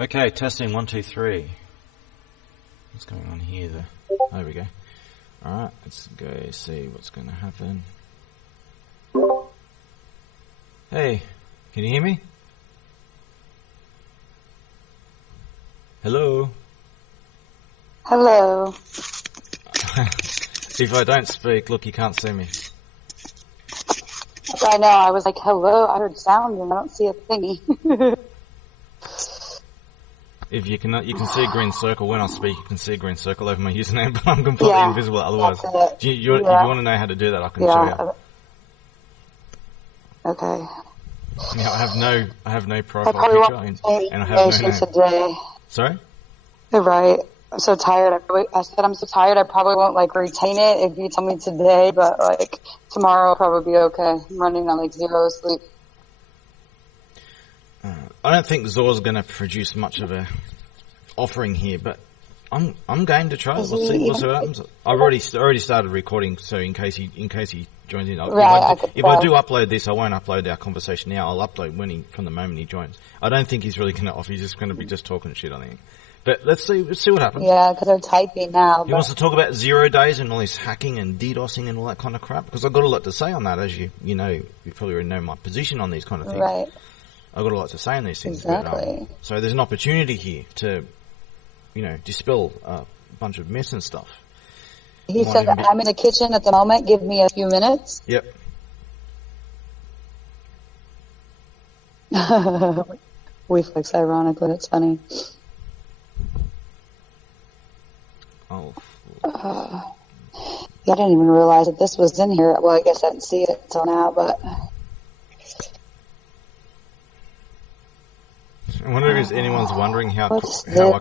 Okay, testing 1, 2, 3. What's going on here? There we go. Alright, let's go see what's going to happen. Hey, can you hear me? Hello? Hello. If I don't speak, look, you can't see me. I know, I was like, hello, I heard sound and I don't see a thingy. If you can see a green circle when I speak, you can see a green circle over my username, but I'm completely invisible otherwise. If you want to know how to do that, I can show you. Okay. Yeah, I have no profile picture and I have no name. Today. Sorry? Right. I'm so tired. I said I'm so tired. I probably won't retain it if you tell me today, but tomorrow will probably be okay. I'm running on zero sleep. I don't think Zor's going to produce much of a offering here, but I'm game to try it. We'll see what happens. I've already started recording, so in case he joins in, if I do upload this, I won't upload our conversation now. I'll upload from the moment he joins. I don't think he's really going to offer. He's just going to be just talking shit, I think. But let's see what happens. Yeah, because I'm typing now. He wants to talk about 0 days and all this hacking and DDoSing and all that kind of crap, because I've got a lot to say on that, as you probably already know my position on these kind of things. Right. I've got a lot to say on these things. Exactly. But, so there's an opportunity here to, dispel a bunch of mess and stuff. He said, I'm in the kitchen at the moment. Give me a few minutes. Yep. We flex ironically. It's funny. Oh. I didn't even realize that this was in here. Well, I guess I didn't see it until now, but... I wonder if anyone's wondering how I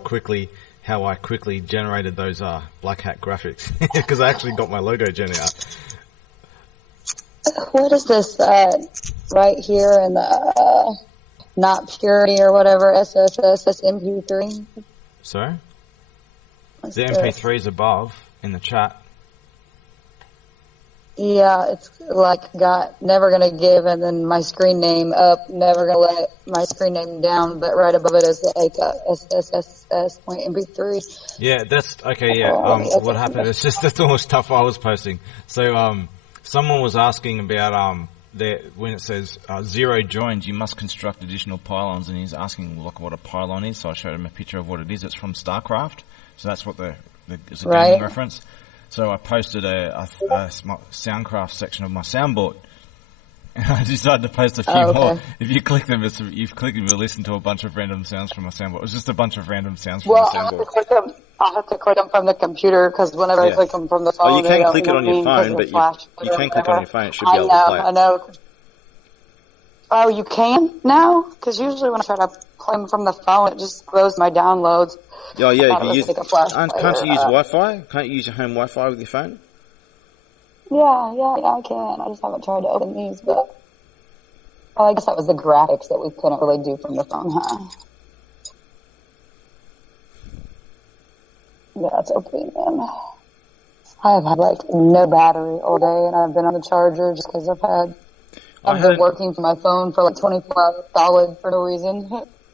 quickly generated those black hat graphics, because I actually got my logo generated. What is this right here in the not purity or whatever SSS MP3? Sorry? The MP3 is above in the chat. Yeah, it's got never gonna give, and then my screen name up, never gonna let my screen name down, but right above it is the SSS.mp3. Yeah, that's okay. Yeah, what happened? It's just that's all the stuff I was posting. So, someone was asking about when it says 0 joins, you must construct additional pylons, and he's asking what a pylon is. So I showed him a picture of what it is. It's from StarCraft, so that's what it's a gaming reference. So I posted a Soundcraft section of my soundboard, and I decided to post a few more. If you click them, you've clicked them, you'll listen to a bunch of random sounds from my soundboard. It was just a bunch of random sounds from my soundboard. I'll have to click them from the computer, because whenever I click them from the phone, you can click it on your phone, but you can click it on your phone. It should be able to play it. I know. Oh, you can now? Because usually when I try to play them from the phone, it just throws my downloads. Oh yeah, can't you use Wi-Fi? Can't you use your home Wi-Fi with your phone? Yeah, I can. I just haven't tried to open these, but I guess that was the graphics that we couldn't really do from the phone, huh? Yeah, it's opening them. I've had no battery all day, and I've been on the charger just because I've been working from my phone for 24 hours solid for no reason.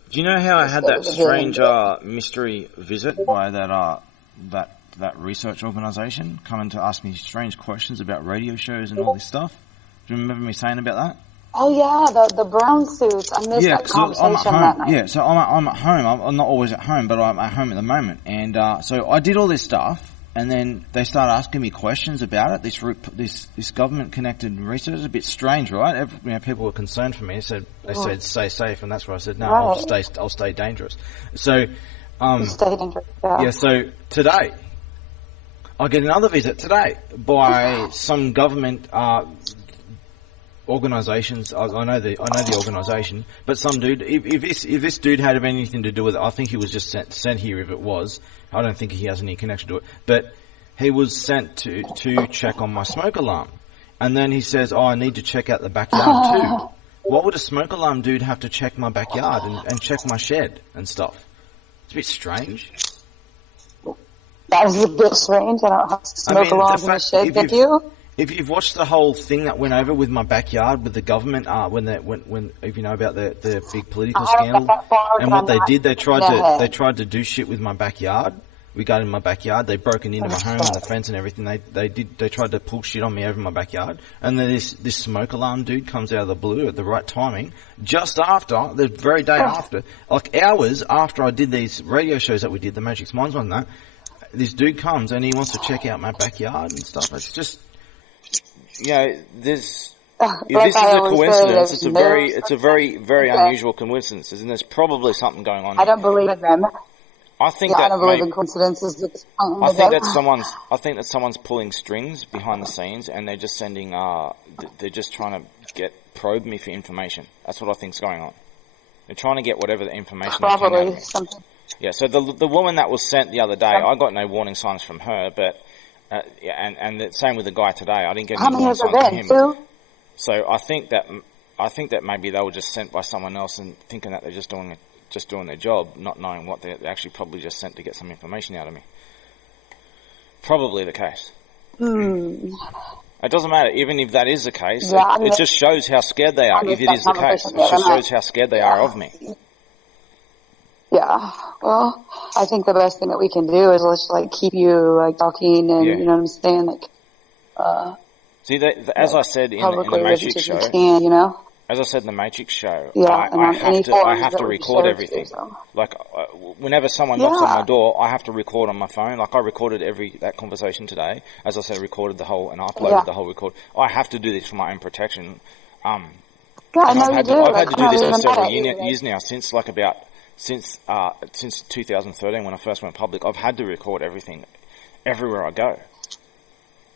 Do you know how I had that strange mystery visit by that research organisation coming to ask me strange questions about radio shows and all this stuff? Do you remember me saying about that? Oh yeah, the brown suits. I missed that conversation that night. Yeah, so I'm at home. I'm not always at home, but I'm at home at the moment. And so I did all this stuff, and then they started asking me questions about it. This government-connected research is a bit strange, right? People were concerned for me. They said stay safe, and that's where I said no. Right. I'll stay dangerous. So, stay dangerous. Yeah. So today, I get another visit today by some government organisations. I know the organisation, but some dude. If this dude had anything to do with it, I think he was just sent here. If it was, I don't think he has any connection to it. But he was sent to check on my smoke alarm, and then he says, "Oh, I need to check out the backyard too." What would a smoke alarm dude have to check my backyard and check my shed and stuff? It's a bit strange. That was a bit strange. I don't have smoke alarms in the shed with you. If you've watched the whole thing that went over with my backyard with the government, when if you know about the big political scandal and what they did, they tried to do shit with my backyard. Regarding my backyard, they broken into my home and the fence and everything. They tried to pull shit on me over my backyard. And then this smoke alarm dude comes out of the blue at the right timing, just after, the very day after, like hours after I did these radio shows that we did, the Matrix Minds one, that this dude comes and he wants to check out my backyard and stuff. It's just, this is a coincidence, it's a very, very unusual coincidence, and there's probably something going on. I don't believe in them. I think I don't believe in coincidences. I think that someone's pulling strings behind the scenes, and they're just sending. They're just trying to probe me for information. That's what I think's going on. They're trying to get whatever the information. Probably something. Yeah. So the woman that was sent the other day, I got no warning signs from her, but and the same with the guy today. I didn't get any warning signs from him. Two? So I think that maybe they were just sent by someone else and thinking that they're just doing their job, not knowing what they're actually probably just sent to get some information out of me. Probably the case. It doesn't matter, even if that is the case. It just shows how scared they are, if it is the case. It just shows how scared they are of me. Yeah, well, I think the best thing that we can do is let's keep you talking and you know what I'm saying, See, as I said in the Matrix show, as I said in the Matrix show, I have to record everything. Like, whenever someone knocks on my door, I have to record on my phone. Like, I recorded that conversation today. As I said, recorded the whole, and I uploaded the whole record. I have to do this for my own protection. I've had to do this for several years now, since 2013 when I first went public. I've had to record everything, everywhere I go.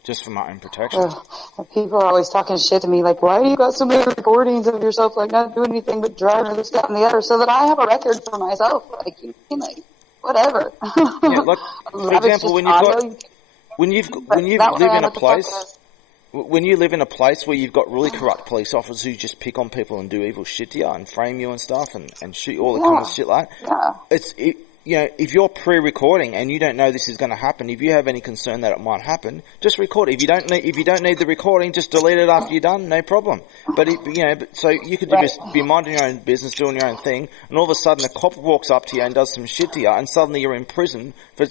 Just for my own protection. People are always talking shit to me, like, why you got so many recordings of yourself, not doing anything but driving this, that, and the other, so that I have a record for myself, whatever. Yeah, for example, when you live in a place where you've got really corrupt police officers who just pick on people and do evil shit to you and frame you and stuff and shoot you all the kind of shit like that, if you're pre-recording and you don't know this is going to happen, if you have any concern that it might happen, just record it. If you don't need the recording, just delete it after you're done, no problem. But so you could just be minding your own business, doing your own thing, and all of a sudden a cop walks up to you and does some shit to you, and suddenly you're in prison for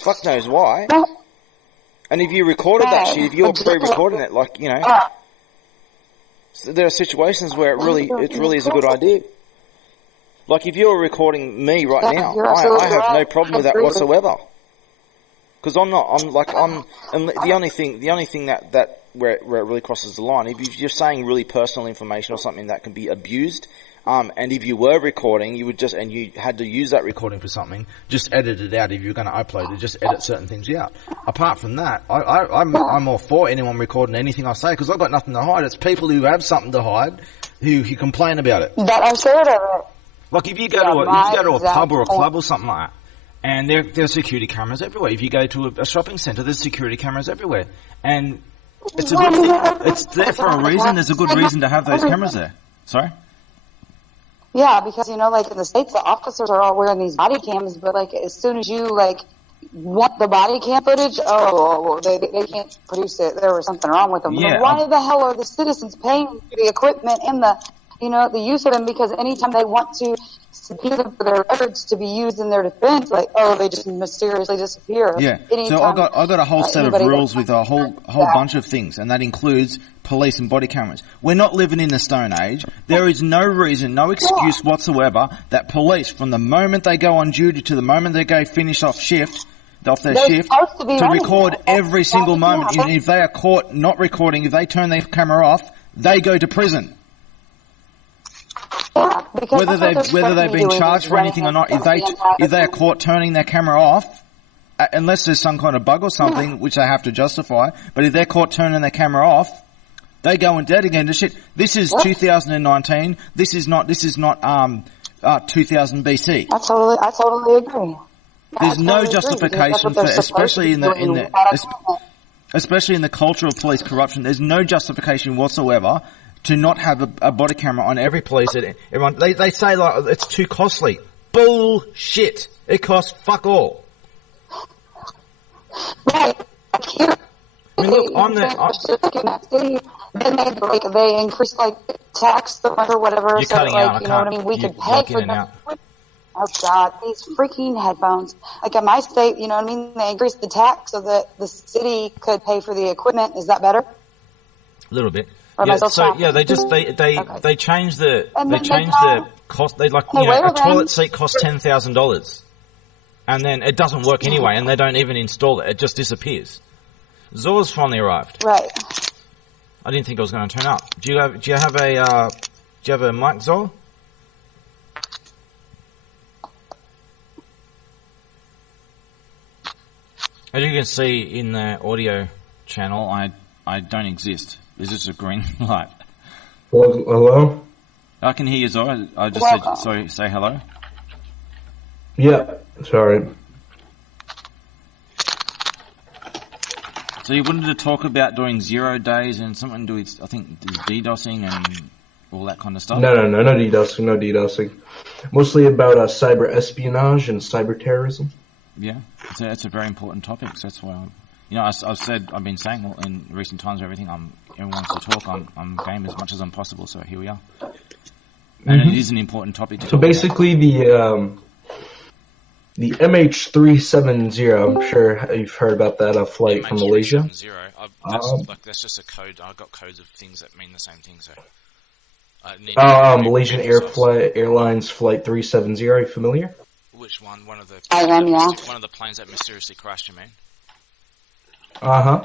fuck knows why. And if you recorded that shit, if you're pre-recording it, so there are situations where it really is a good idea. Like, if you're recording me right now, I have no problem with that whatsoever. Because and the only thing that where it really crosses the line, if you're saying really personal information or something that can be abused, and if you were recording, you had to use that recording for something, just edit it out. If you're going to upload it, just edit certain things out. Apart from that, I'm all for anyone recording anything I say, because I've got nothing to hide. It's people who have something to hide who complain about it. That I'm scared of it. Like, if you go to a pub or a club or something like that, and there are security cameras everywhere. If you go to a shopping centre, there's security cameras everywhere. And it's a good thing. It's there for a reason. There's a good reason to have those cameras there. Sorry? Yeah, because, in the States, the officers are all wearing these body cams, but, as soon as you, want the body cam footage, they can't produce it. There was something wrong with them. Yeah, why the hell are the citizens paying for the equipment and the use of them? Because anytime they want to subpoena them for their records to be used in their defense, they just mysteriously disappear. Yeah. So I got a whole set of rules with a whole bunch of things, and that includes police and body cameras. We're not living in the Stone Age. There is no reason, no excuse whatsoever that police, from the moment they go on duty to the moment they go finish off their shift, to record every single moment. And if they are caught not recording, if they turn their camera off, they go to prison. Yeah, whether they've been charged for anything or not, if they are caught turning their camera off, unless there's some kind of bug or something which they have to justify, but if they're caught turning their camera off, they go and dead again to shit. This is 2019. This is not 2000 BC. I totally agree. There's no justification for, especially in the culture of police corruption. There's no justification whatsoever to not have a body camera on every police. Everyone, they say it's too costly. Bullshit. It costs fuck all. Right. I mean, look, I'm the. Then they increased tax or whatever. You're cutting out. You know what I mean? We could pay for them. Oh God, these freaking headphones! In my state, you know what I mean? They increased the tax so that the city could pay for the equipment. Is that better? A little bit. They changed the cost. A toilet seat costs $10,000, and then it doesn't work anyway, and they don't even install it. It just disappears. Zor's finally arrived. Right. I didn't think I was going to turn up. Do you have a mic, Zor? As you can see in the audio channel, I don't exist. There's just a green light. Hello? I can hear you, Zora. I just said, sorry, say hello. Yeah, sorry. So you wanted to talk about doing 0 days and something to do with, I think, DDoSing and all that kind of stuff? No DDoSing. Mostly about cyber espionage and cyber terrorism. Yeah, it's a very important topic. So that's why, I've been saying in recent times, everyone wants to talk. I'm game as much as I'm possible. So here we are, and it is an important topic. So basically, the MH370. I'm sure you've heard about that flight from Malaysia. That's just a code. I've got codes of things that mean the same thing. So. Malaysian Airlines Flight 370. Are you familiar? Which one? One of the. I am, yeah. One of the planes that mysteriously crashed, you mean? Yeah.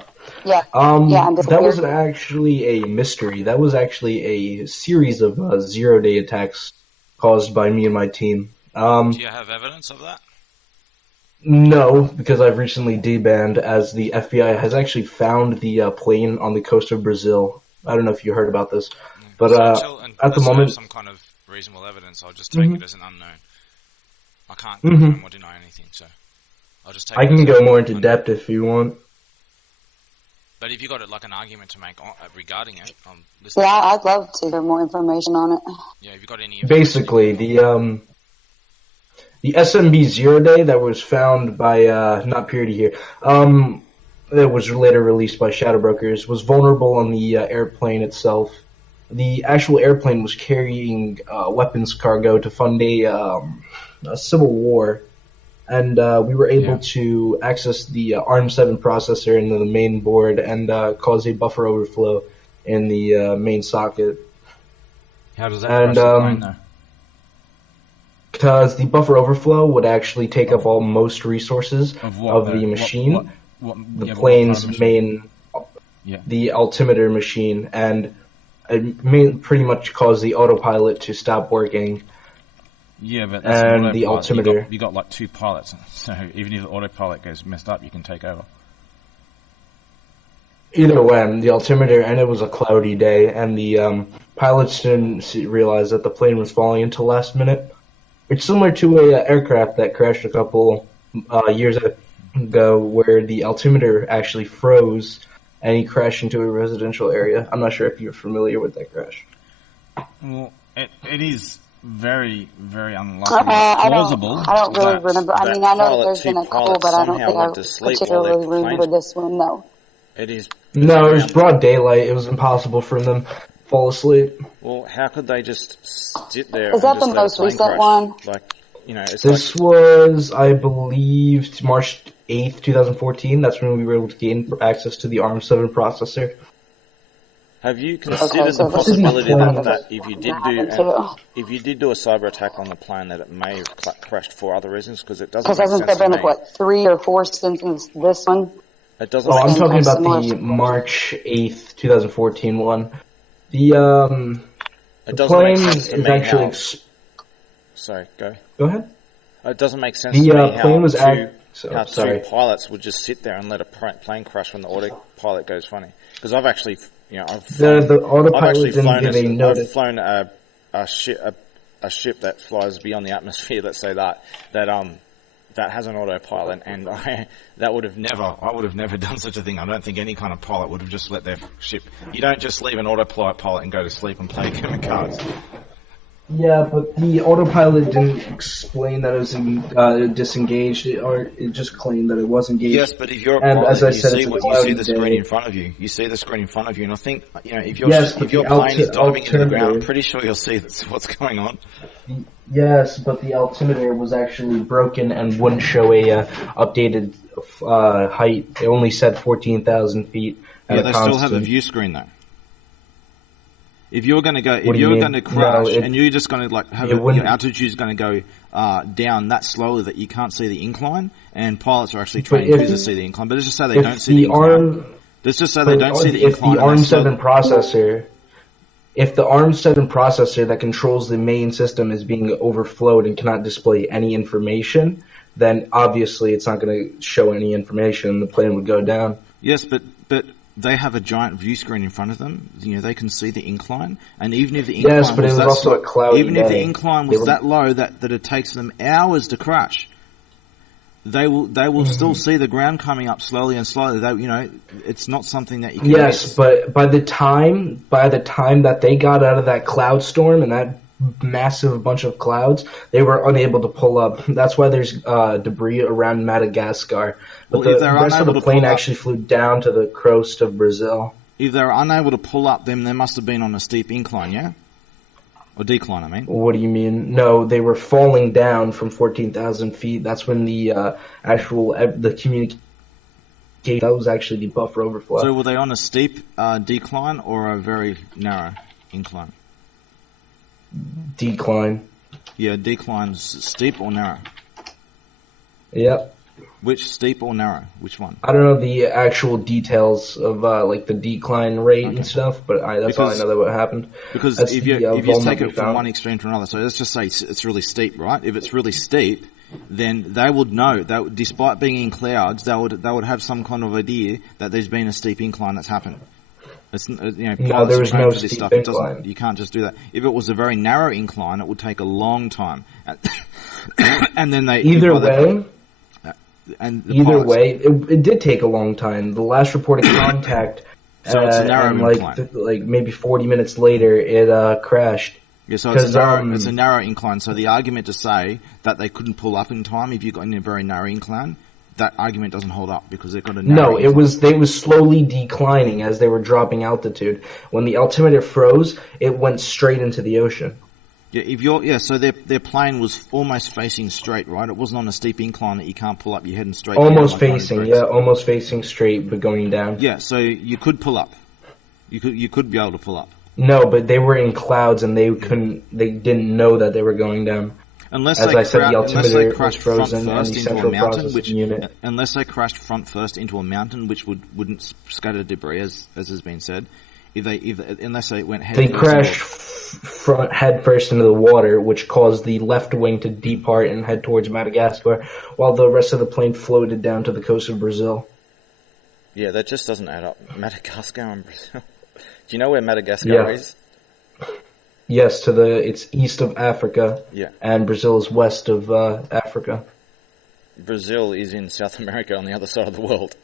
That wasn't actually a mystery. That was actually a series of 0-day attacks caused by me and my team. Do you have evidence of that? No, because I've recently debanned, as the FBI has actually found the plane on the coast of Brazil. I don't know if you heard about this, but at the moment, some kind of reasonable evidence, I'll just take it as an unknown. I can't confirm or deny anything, so I'll just take I can go more into depth if you want. But if you got an argument to make regarding it, yeah, I'd love to hear more information on it. Yeah, if you got any. Basically, the SMB 0-day that was found by not Purity here, that was later released by Shadow Brokers, was vulnerable on the airplane itself. The actual airplane was carrying weapons cargo to fund a civil war, and we were able to access the ARM7 processor into the main board and cause a buffer overflow in the main socket. How does that crash the plane, though? Because the buffer overflow would actually take up most resources of the machine, the plane's main, the altimeter machine, and it pretty much caused the autopilot to stop working. Yeah, but that's the altimeter. You got 2 pilots, so even if the autopilot goes messed up, you can take over. Either way, the altimeter, and it was a cloudy day, and the pilots didn't realize that the plane was falling until last minute. It's similar to a aircraft that crashed a couple years ago, where the altimeter actually froze, and he crashed into a residential area. I'm not sure if you're familiar with that crash. Well, it is very, very unlikely. Plausible. I don't really remember. I mean, I know there's been a couple, but I don't think I particularly remember this one, though. It is. No, it was broad daylight. It was impossible for them to fall asleep. Well, how could they just sit there? Is that the most recent one? This was, I believe, March 8th, 2014. That's when we were able to gain access to the ARM7 processor. Have you considered the possibility that if you did do a cyber attack on the plane, that it may have crashed for other reasons? Because it doesn't. Because hasn't there been 3 or 4 since this one? It doesn't. I'm talking about the March 8th, 2014 one. The plane is actually. Sorry, go. Go ahead. It doesn't make sense to me how two pilots would just sit there and let a plane crash when the autopilot goes funny. Because I've actually, I've flown a ship that flies beyond the atmosphere. Let's say that has an autopilot, and I would have never done such a thing. I don't think any kind of pilot would have just let their ship. You don't just leave an autopilot and go to sleep and play cards. Yeah, but the autopilot didn't explain that it was disengaged, or it just claimed that it was engaged. Yes, but if you're a and pilot, as I you said, see it's a what you see the cloudy screen day. in front of you. You see the screen in front of you, and I think if Yes, your plane is diving into the ground, I'm pretty sure you'll see what's going on. Yes, but the altimeter was actually broken and wouldn't show a updated height. It only said 14,000 feet. Yeah, they still have a view screen though. If you're going to go, if you're going to crash, and you're just going to like have your altitude's going to go down that slowly that you can't see the incline, and pilots are actually trained to see the incline. But let's just say they don't see the incline. Let's just say they don't see the incline. If the ARM7 processor, if the ARM7 processor that controls the main system is being overflowed and cannot display any information, then obviously it's not going to show any information. The plane would go down. Yes, but they have a giant view screen in front of them. They can see the incline, and even if the incline yes, but it was also a cloudy even if the incline was that low that it takes them hours to crash, they will still see the ground coming up slowly and slowly. It's not something that you can miss. But by the time that they got out of that cloud storm and that massive bunch of clouds, they were unable to pull up. That's why there's debris around Madagascar. But the rest of the plane actually flew down to the coast of Brazil. If they were unable to pull up, then they must have been on a steep incline, yeah? Or decline, I mean. What do you mean? No, they were falling down from 14,000 feet. That's when the communication, that was actually the buffer overflow. So were they on a steep decline or a very narrow incline? Decline. Yeah, decline's steep or narrow? Yep. Which steep or narrow? Which one? I don't know the actual details of like the decline rate and stuff, but that's all I know that what happened. Because if you take it from one extreme to another, so let's just say it's really steep, right? If it's really steep, then they would know that despite being in clouds, they would have some kind of idea that there's been a steep incline that's happened. It's, no, there was no steep incline. You can't just do that. If it was a very narrow incline, it would take a long time. And then Either way, it did take a long time. The last reported contact, so it's a narrow incline. Like maybe 40 minutes later, it crashed. Yeah, so it's a narrow incline. So the argument to say that they couldn't pull up in time if you got in a very narrow incline, that argument doesn't hold up because they've got a narrow incline. They was slowly declining as they were dropping altitude. When the altimeter froze, it went straight into the ocean. Yeah, so their plane was almost facing straight, right? It wasn't on a steep incline that you can't pull up. You're heading straight. Almost facing straight, but going down. Yeah, so you could pull up. You could be able to pull up. No, but they were in clouds and they couldn't. They didn't know that they were going down. Unless they crashed front first into a mountain, unless they crashed front first into a mountain, which wouldn't scatter debris, as has been said. Unless they went head. They crashed head first into the water, which caused the left wing to depart and head towards Madagascar, while the rest of the plane floated down to the coast of Brazil. Yeah, that just doesn't add up. Madagascar and Brazil. Do you know where Madagascar is? Yes, it's east of Africa. Yeah. And Brazil is west of Africa. Brazil is in South America on the other side of the world.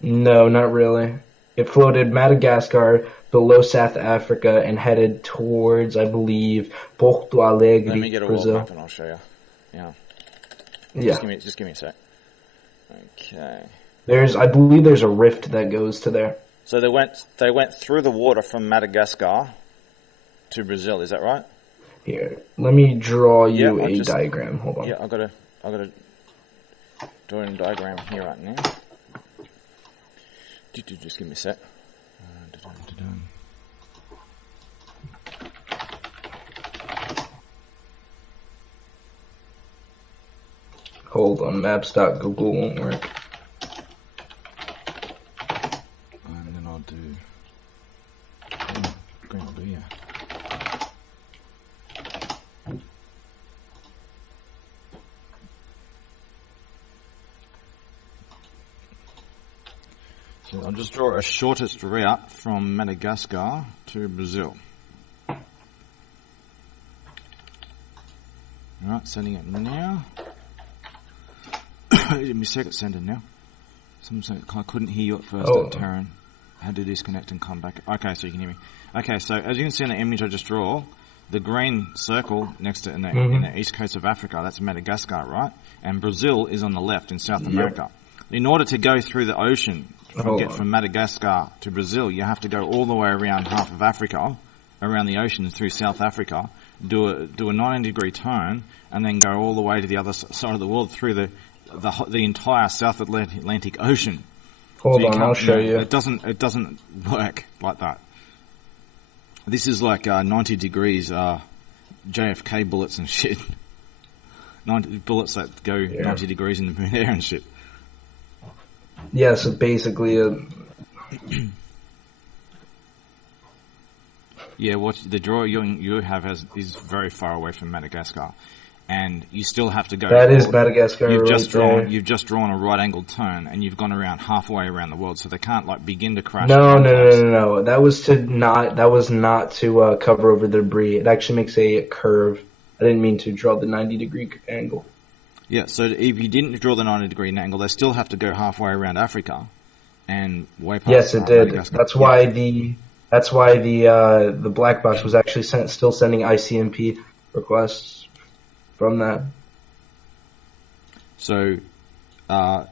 No, not really. It floated Madagascar below South Africa and headed towards, I believe, Porto Alegre, Let me get a Brazil. world map and I'll show you. Yeah. Just give me a sec. Okay. I believe there's a rift that goes to there. So they went through the water from Madagascar to Brazil. Is that right? Here, let me draw you a diagram. Hold on. Yeah, I gotta draw a diagram here right now. Just give me a sec. Hold on, maps.google won't work. And then I'll do green will do, yeah. So I'll just draw a shortest route from Madagascar to Brazil. Alright, sending it now. Give me a second, send it now. I couldn't hear you at first, Taryn. I had to disconnect and come back. Okay, so you can hear me. Okay, so as you can see in the image I just draw, the green circle next to in the east coast of Africa, that's Madagascar, right? And Brazil is on the left in South America. In order to go through the ocean, get from Madagascar to Brazil, you have to go all the way around half of Africa, around the ocean through South Africa, do a 90-degree turn, and then go all the way to the other side of the world through the entire South Atlantic Ocean. Hold on, I'll show you. It doesn't work like that. This is like 90 degrees JFK bullets and shit. 90 bullets that go 90 degrees in the air and shit. Yeah, so basically... Yeah, what the draw you have is very far away from Madagascar, and you still have to go. That is Madagascar. You've just drawn a right-angled turn, and you've gone around halfway around the world, so they can't like begin to crash. No. That was not to cover over the debris. It actually makes a curve. I didn't mean to draw the 90-degree angle. Yeah, so if you didn't draw the 90-degree angle, they still have to go halfway around Africa, and way past. Yes, it did. That's why the black box was actually still sending ICMP requests from that. So, I'm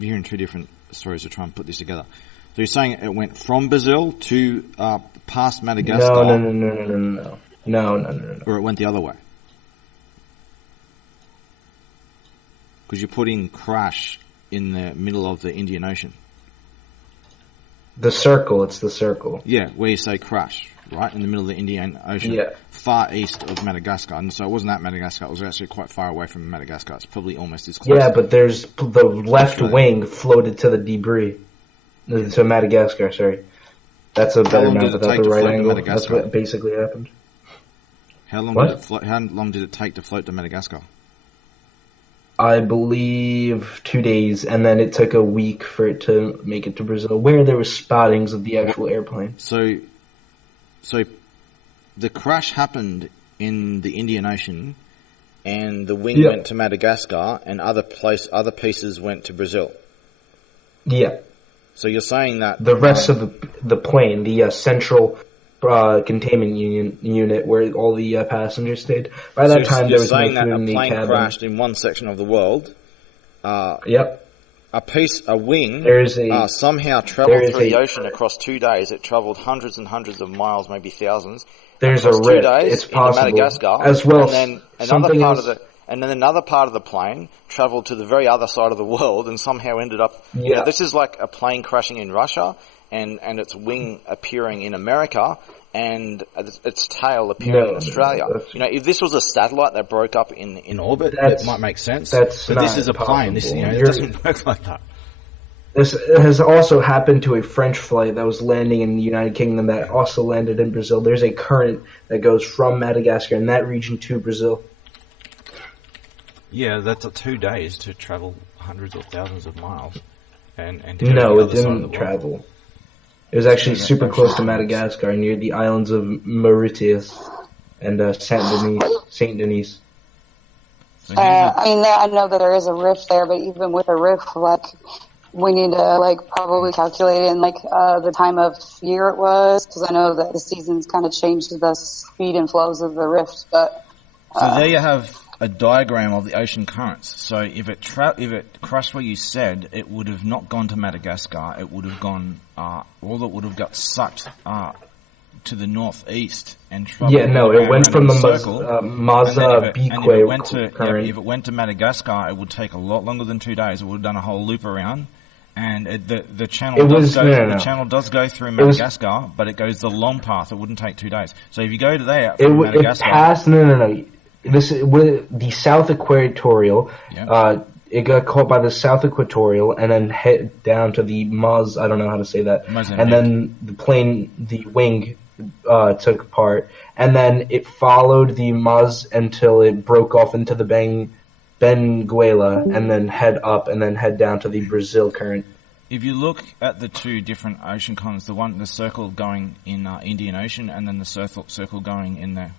hearing two different stories to try and put this together. So you're saying it went from Brazil to past Madagascar? No. Or it went the other way? Because you put in crash in the middle of the Indian Ocean. The circle, it's the circle. Yeah, where you say crash, right? In the middle of the Indian Ocean. Yeah. Far east of Madagascar. And so it wasn't at Madagascar, it was actually quite far away from Madagascar. It's probably almost as close. Yeah, but there's the left wing floated to the debris. To Madagascar, sorry. That's a better map without the right angle. That's what basically happened. How long did it take to float to Madagascar? I believe 2 days, and then it took a week for it to make it to Brazil, where there were spottings of the actual airplane. So the crash happened in the Indian Ocean, and the wing went to Madagascar, and other pieces went to Brazil. Yeah. So you're saying that the rest of the plane, the central containment unit where all the passengers stayed. By that time, there was no food in the cabin. You're saying that a plane crashed in one section of the world. Yep. A wing somehow travelled through the ocean across 2 days. It travelled hundreds and hundreds of miles, maybe thousands. There's a rift. 2 days it's possible. In Madagascar, as well. And then another part of the plane travelled to the very other side of the world and somehow ended up. Yeah. You know, this is like a plane crashing in Russia. And its wing appearing in America, and its tail appearing in Australia. If this was a satellite that broke up in orbit, it might make sense. But this is a plane. It doesn't work like that. This has also happened to a French flight that was landing in the United Kingdom that also landed in Brazil. There's a current that goes from Madagascar in that region to Brazil. Yeah, that's 2 days to travel hundreds or thousands of miles. And no, it didn't travel. It was actually super close to Madagascar, near the islands of Mauritius and Saint Denis. I know that there is a rift there, but even with a rift, we need to probably calculate in the time of year it was, because I know that the seasons kind of changed the speed and flows of the rift. But so there you have a diagram of the ocean currents. So if it crashed where you said, it would have not gone to Madagascar. It would have gone, would have got sucked to the northeast and traveled. Yeah, no, it went from the Mozambique current. If it went to Madagascar, it would take a lot longer than 2 days. It would have done a whole loop around. And the channel does go through Madagascar, but it goes the long path. It wouldn't take 2 days. So if you go to there from Madagascar, it passed. No. The South Equatorial. Yeah. It got caught by the South Equatorial and then head down to the I don't know how to say that. Mozambique. And then the wing took part, and then it followed the until it broke off into the Benguela, and then head up and then head down to the Brazil current. If you look at the two different ocean continents, the circle going in Indian Ocean, and then the circle going in the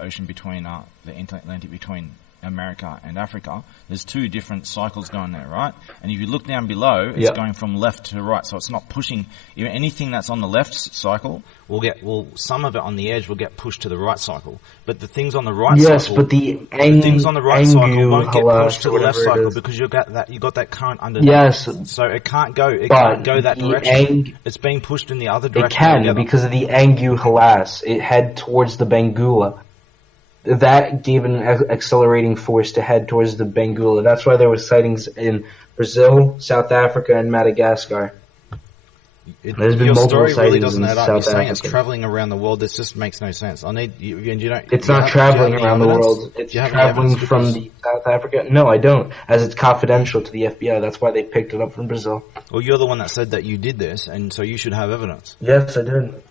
ocean between the Atlantic between America and Africa, there's two different cycles going there, right? And if you look down below, it's going from left to right, so it's not pushing. Anything that's on the left cycle some of it on the edge will get pushed to the right cycle, but the things on the right cycle, yes, but the things on the right cycle won't get pushed to the left cycle because you got that current underneath. Yes, so it can't go that direction. It's being pushed in the other direction. It can because of the Angu Halas. It head towards the Bangula. That gave an accelerating force to head towards the Bangula. That's why there were sightings in Brazil, South Africa, and Madagascar. There's been multiple story really sightings doesn't in add up. South You're saying Africa. It's traveling around the world. This just makes no sense. It's not traveling around the world. It's traveling from the South Africa. No, I don't, as it's confidential to the FBI. That's why they picked it up from Brazil. Well, you're the one that said that you did this, and so you should have evidence. Yes, I did.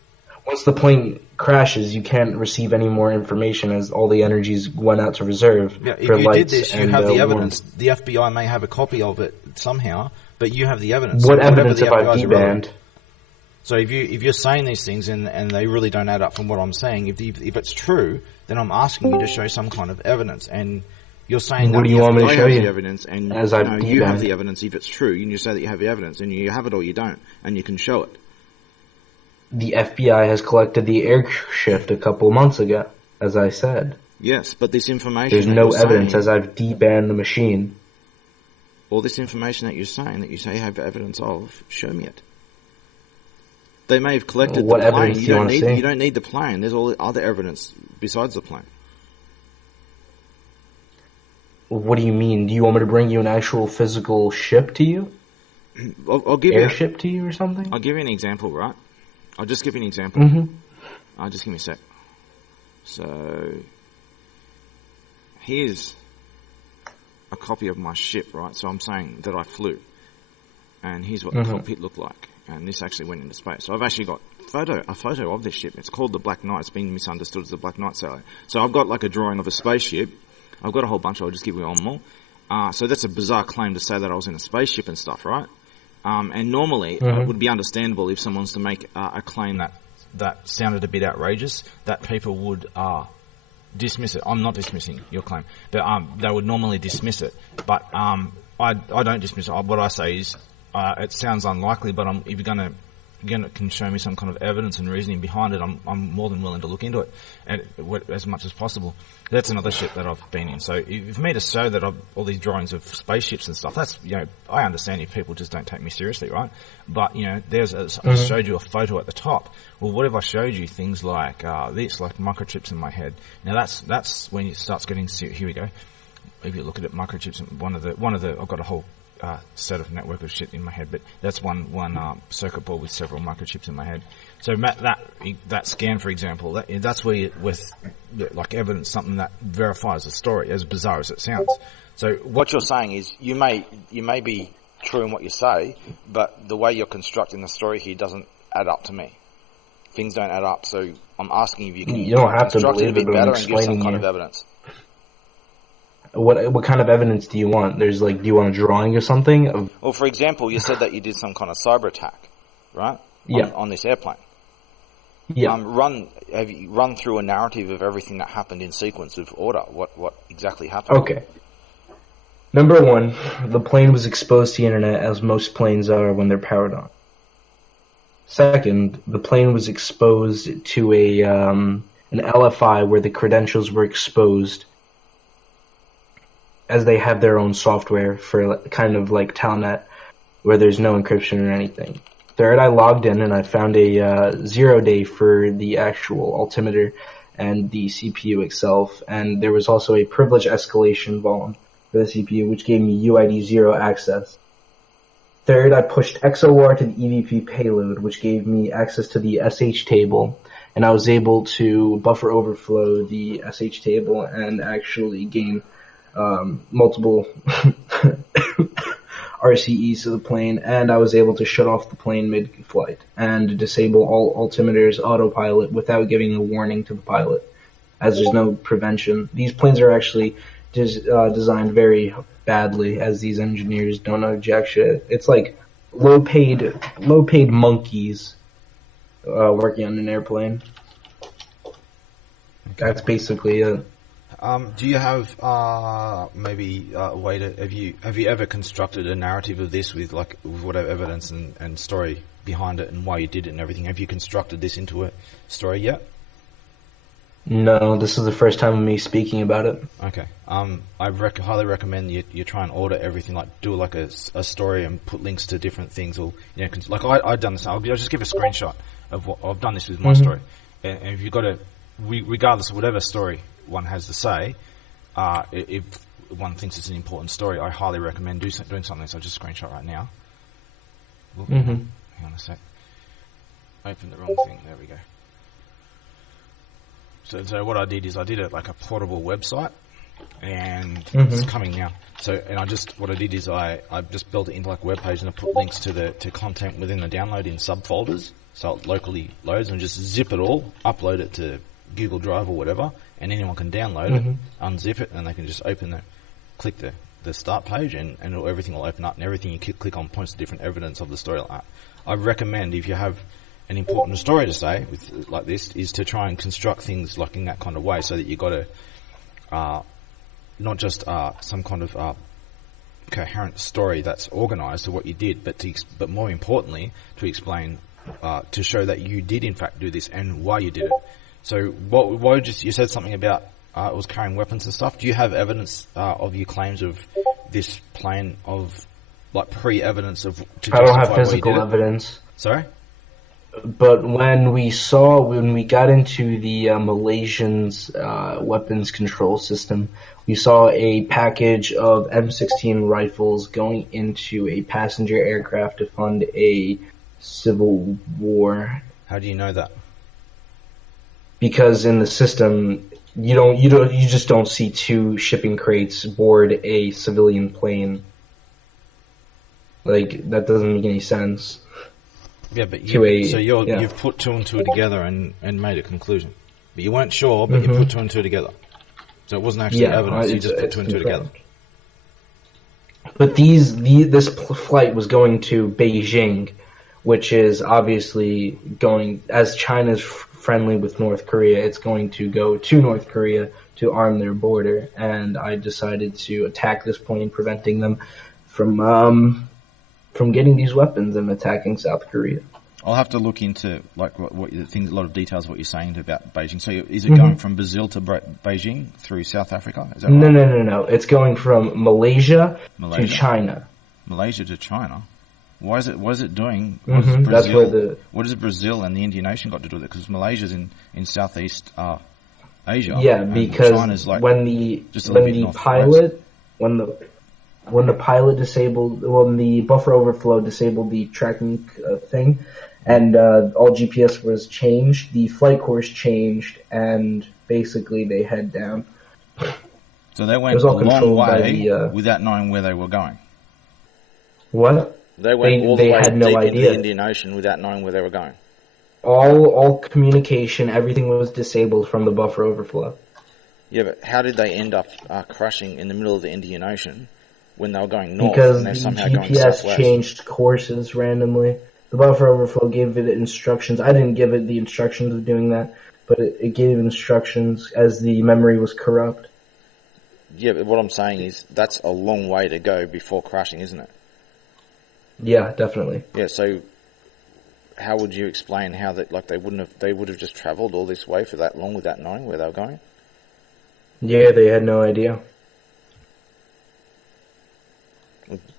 Once the plane crashes, you can't receive any more information as all the energies went out to reserve. Yeah, if for you did lights this, you and, have the evidence. warning. The FBI may have a copy of it somehow, but you have the evidence. What So evidence have I FBI's debanned? So if you're saying these things and they really don't add up from what I'm saying, if it's true, then I'm asking you to show some kind of evidence. And you're saying What do you want me to show you? The evidence, and As you have the evidence. If it's true, you just say that you have the evidence, and you have it or you don't, and you can show it. The FBI has collected the aircraft a couple months ago, as I said. Yes, but this information... There's no evidence as I've debanned the machine. All this information that you're saying, that you say you have evidence of, show me it. They may have collected What the plane. evidence do you want to see? You don't need the plane. There's all the other evidence besides the plane. What do you mean? Do you want me to bring you an actual physical ship to you? I'll give Airship to you or something? I'll give you an example, right? I'll just give you an example. Mm-hmm. Just give me a sec. So, here's a copy of my ship, right? So I'm saying that I flew. And here's what the cockpit looked like. And this actually went into space. So I've actually got a photo of this ship. It's called the Black Knight. It's been misunderstood as the Black Knight sailor. So I've got like a drawing of a spaceship. I've got a whole bunch. I'll just give you one more. So that's a bizarre claim to say that I was in a spaceship and stuff, right? And normally it would be understandable if someone's to make a claim that sounded a bit outrageous, that people would dismiss it. I'm not dismissing your claim, but they would normally dismiss it. But I don't dismiss it. What I say is it sounds unlikely, but if you're gonna can show me some kind of evidence and reasoning behind it, I'm more than willing to look into it and as much as possible. That's another ship that I've been in. So for me to show that all these drawings of spaceships and stuff, that's, I understand if people just don't take me seriously, right? But, I showed you a photo at the top. Well, what if I showed you things like this, like microchips in my head? Now that's when it starts getting, here we go. If you look at it, microchips, one of the, I've got a whole set of network of shit in my head, but that's one circuit board with several microchips in my head. So that scan, for example, that's where with like evidence, something that verifies a story, as bizarre as it sounds. So what you're saying is you may be true in what you say, but the way you're constructing the story here doesn't add up to me. Things don't add up. So I'm asking if you can you don't have to construct it a believe bit it, better I'm and give some kind explaining of evidence. What kind of evidence do you want? Do you want a drawing or something? Well, for example, you said that you did some kind of cyber attack, right? Yeah. On this airplane. Yeah. Have you run through a narrative of everything that happened in sequence of order? What exactly happened? Okay. Number one, the plane was exposed to the internet as most planes are when they're powered on. Second, the plane was exposed to an LFI where the credentials were exposed, as they have their own software for kind of like Telnet, where there's no encryption or anything. Third, I logged in and I found a 0 day for the actual altimeter and the CPU itself, and there was also a privilege escalation vuln for the CPU, which gave me UID 0 access. Third, I pushed XOR to the EVP payload, which gave me access to the SH table, and I was able to buffer overflow the SH table and actually gain multiple RCEs to the plane, and I was able to shut off the plane mid-flight and disable all altimeters autopilot without giving a warning to the pilot, as there's no prevention. These planes are actually designed very badly, as these engineers don't know jack shit. It's like low-paid monkeys working on an airplane. That's basically it. Do you have maybe a way to have you ever constructed a narrative of this with whatever evidence and story behind it and why you did it and everything? Have you constructed this into a story yet? No, this is the first time of me speaking about it. Okay. I highly recommend you try and order everything, do a story and put links to different things, or I've done this. I'll just give a screenshot of what I've done this with my story, and if you've got regardless of whatever story one has to say, if one thinks it's an important story, I highly recommend doing something. So I'll just screenshot right now. Hang on a sec. Open the wrong thing. There we go. So what I did is I did it like a portable website, and it's coming now. What I did is I just built it into like a web page, and I put links to content within the download in subfolders, so it locally loads, and just zip it all, upload it to Google Drive or whatever, and anyone can download it, unzip it, and they can just click the start page, and everything will open up, and everything you click on points to different evidence of the story. I recommend, if you have an important story to say like this, is to try and construct things like in that kind of way, so that you got to not just some kind of coherent story that's organised to what you did, but more importantly to explain, to show that you did in fact do this and why you did it. So you said something about it was carrying weapons and stuff. Do you have evidence of your claims of this plane, of pre-evidence of? I don't have physical evidence. Sorry. But when we got into the Malaysians' weapons control system, we saw a package of M16 rifles going into a passenger aircraft to fund a civil war. How do you know that? Because in the system, you just don't see two shipping crates board a civilian plane. That doesn't make any sense. Yeah, but you've put two and two together and made a conclusion. But you weren't sure, but you put two and two together. So it wasn't actually evidence, you just put two and two together. But this flight was going to Beijing, which is obviously going, as China's friendly with North Korea, it's going to go to North Korea to arm their border, and I decided to attack this plane, preventing them from getting these weapons and attacking South Korea. I'll have to look into what things, a lot of details of what you're saying about Beijing. So is it going from Brazil to Beijing through South Africa? Is that right? No. It's going from Malaysia to China. Malaysia to China. Why is it doing? What does Brazil and the Indian Ocean got to do with it? Because Malaysia's in Southeast Asia. Yeah, because China's when the buffer overflow disabled the tracking thing, and all GPS was changed, the flight course changed, and basically they head down. So they went a long way without knowing where they were going. What? They went all the way deep into the Indian Ocean without knowing where they were going. All communication, everything was disabled from the buffer overflow. Yeah, but how did they end up crashing in the middle of the Indian Ocean when they were going north? Because and they're somehow the going GPS southwest? changed courses randomly. The buffer overflow gave it instructions. I didn't give it the instructions of doing that, but it gave instructions as the memory was corrupt. Yeah, but what I'm saying is that's a long way to go before crashing, isn't it? Yeah, definitely. Yeah, so how would you explain how that they would have just travelled all this way for that long without knowing where they were going? Yeah, they had no idea.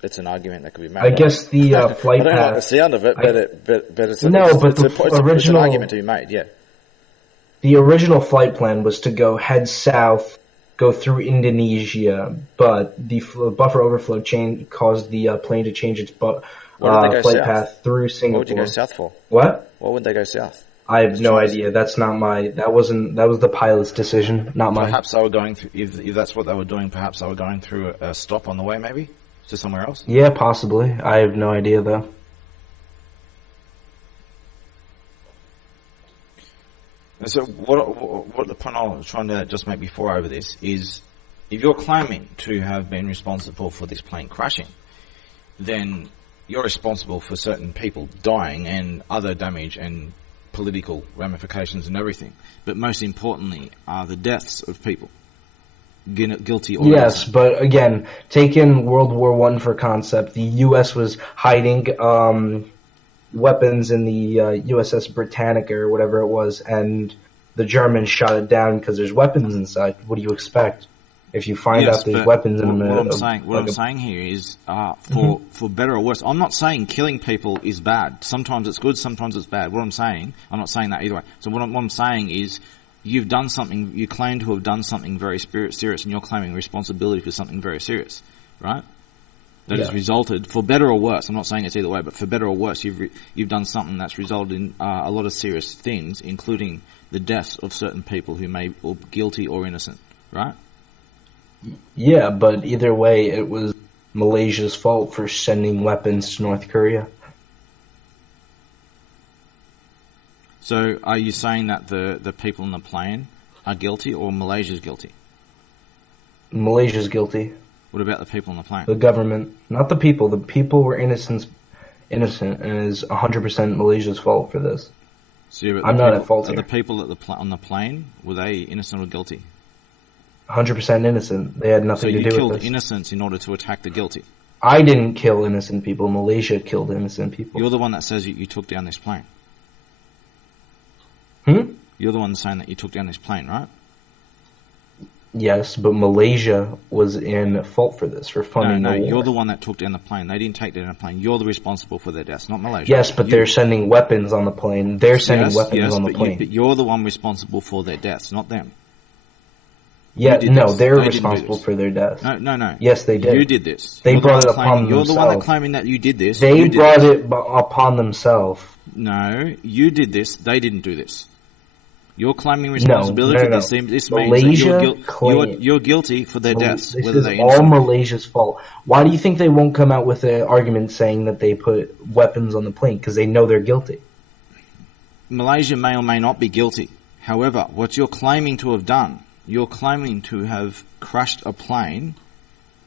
It's an argument that could be made. I guess the flight path. I don't like the sound of it, but it's an argument to be made. Yeah. The original flight plan was to head south, go through Indonesia, but the buffer overflow caused the plane to change its flight path through Singapore. What would you go south for? What? Why would they go south? I have no idea. That's not that was the pilot's decision, not mine. Perhaps they were going through, if that's what they were doing, perhaps they were going through a stop on the way, maybe? To somewhere else? Yeah, possibly. I have no idea, though. So what the point I was trying to just make before over this is, if you're claiming to have been responsible for this plane crashing, then you're responsible for certain people dying and other damage and political ramifications and everything. But most importantly are the deaths of people. guilty or Yes, innocent. but again, taking World War I for concept, the U.S. was hiding weapons in the USS Britannica or whatever it was, and the Germans shot it down because there's weapons inside. What do you expect? If you find out there's weapons in the what I'm saying here is, for better or worse, I'm not saying killing people is bad. Sometimes it's good, sometimes it's bad. I'm not saying that either way. So what I'm saying is, you've done something, you claim to have done something very serious, and you're claiming responsibility for something very serious, right? That has resulted, for better or worse, I'm not saying it's either way, but for better or worse, you've done something that's resulted in a lot of serious things, including the deaths of certain people who may be guilty or innocent, right? Yeah, but either way, it was Malaysia's fault for sending weapons to North Korea. So are you saying that the people on the plane are guilty or Malaysia's guilty? Malaysia's guilty. What about the people on the plane? The government, not the people. The people were innocent, and is 100% Malaysia's fault for this. So I'm not at fault here. The people on the plane, were they innocent or guilty? 100% innocent. They had nothing to do with this. So you killed innocents in order to attack the guilty? I didn't kill innocent people. Malaysia killed innocent people. You're the one that says you took down this plane. You're the one saying that you took down this plane, right? Yes, but Malaysia was in fault for this, for funding the war. No, you're the one that took down the plane. They didn't take down the plane. You're the responsible for their deaths, not Malaysia. Yes, but they're sending weapons on the plane. They're sending weapons on the plane. But you're the one responsible for their deaths, not them. Yeah, no, they're responsible for their deaths. No. Yes, they did. You did this. They brought it upon themselves. You're the one that claiming that you did this. They brought it upon themselves. No, you did this. They didn't do this. You're claiming responsibility for this. This means that you're guilty for their deaths. This is all Malaysia's fault. Why do you think they won't come out with an argument saying that they put weapons on the plane? Because they know they're guilty. Malaysia may or may not be guilty. However, what you're claiming to have done, you're claiming to have crashed a plane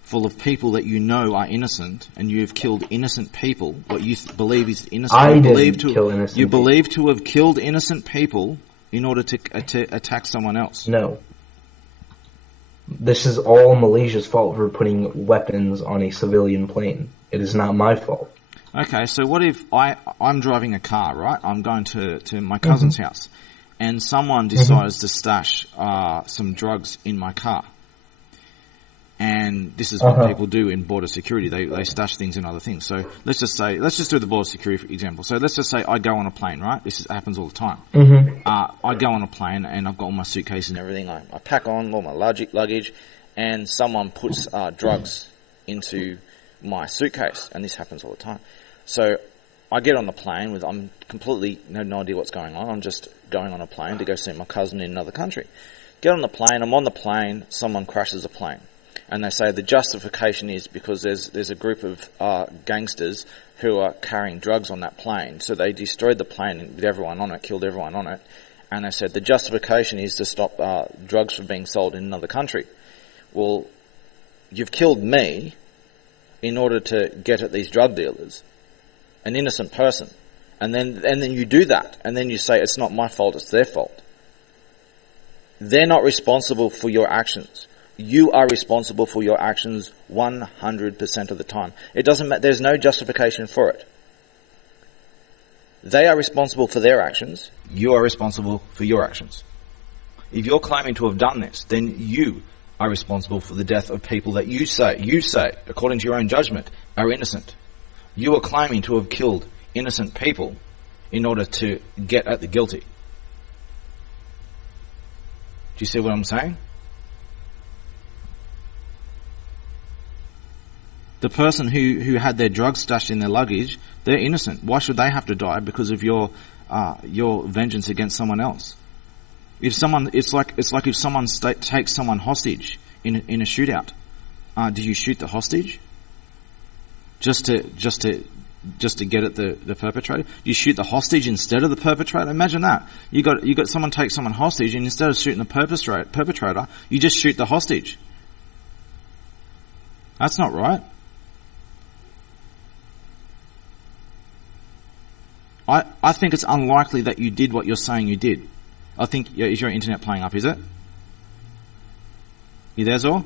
full of people that you know are innocent, and you have killed innocent people. What you believe is innocent. I didn't kill innocent people. You believe to have killed innocent people in order to attack someone else. No. This is all Malaysia's fault for putting weapons on a civilian plane. It is not my fault. Okay, so what if I'm driving a car, right? I'm going to my cousin's house, and someone decides to stash some drugs in my car. And this is what people do in border security. They stash things in other things. So let's just do the border security for example. So let's just say I go on a plane, right? This happens all the time. I go on a plane and I've got all my suitcases and everything. I pack on all my luggage, and someone puts drugs into my suitcase, and this happens all the time. So I get on the plane I'm completely no idea what's going on. I'm just going on a plane to go see my cousin in another country. Get on the plane. I'm on the plane. Someone crashes the plane. And they say the justification is because there's a group of gangsters who are carrying drugs on that plane. So they destroyed the plane with everyone on it, killed everyone on it. And they said the justification is to stop drugs from being sold in another country. Well, you've killed me in order to get at these drug dealers, an innocent person. And then you do that. And then you say it's not my fault, it's their fault. They're not responsible for your actions. You are responsible for your actions 100% of the time. It doesn't matter. There's no justification for it. They are responsible for their actions. You are responsible for your actions. If you're claiming to have done this, then you are responsible for the death of people that you say, according to your own judgment, are innocent. You are claiming to have killed innocent people in order to get at the guilty. Do you see what I'm saying? The person who had their drugs stashed in their luggage, they're innocent. Why should they have to die because of your vengeance against someone else? It's like if someone takes someone hostage in a shootout. Do you shoot the hostage just to get at the perpetrator? You shoot the hostage instead of the perpetrator. Imagine that. You got someone take someone hostage, and instead of shooting the perpetrator, you just shoot the hostage. That's not right. I think it's unlikely that you did what you're saying you did. I think, is your internet playing up, is it? You there, Zor?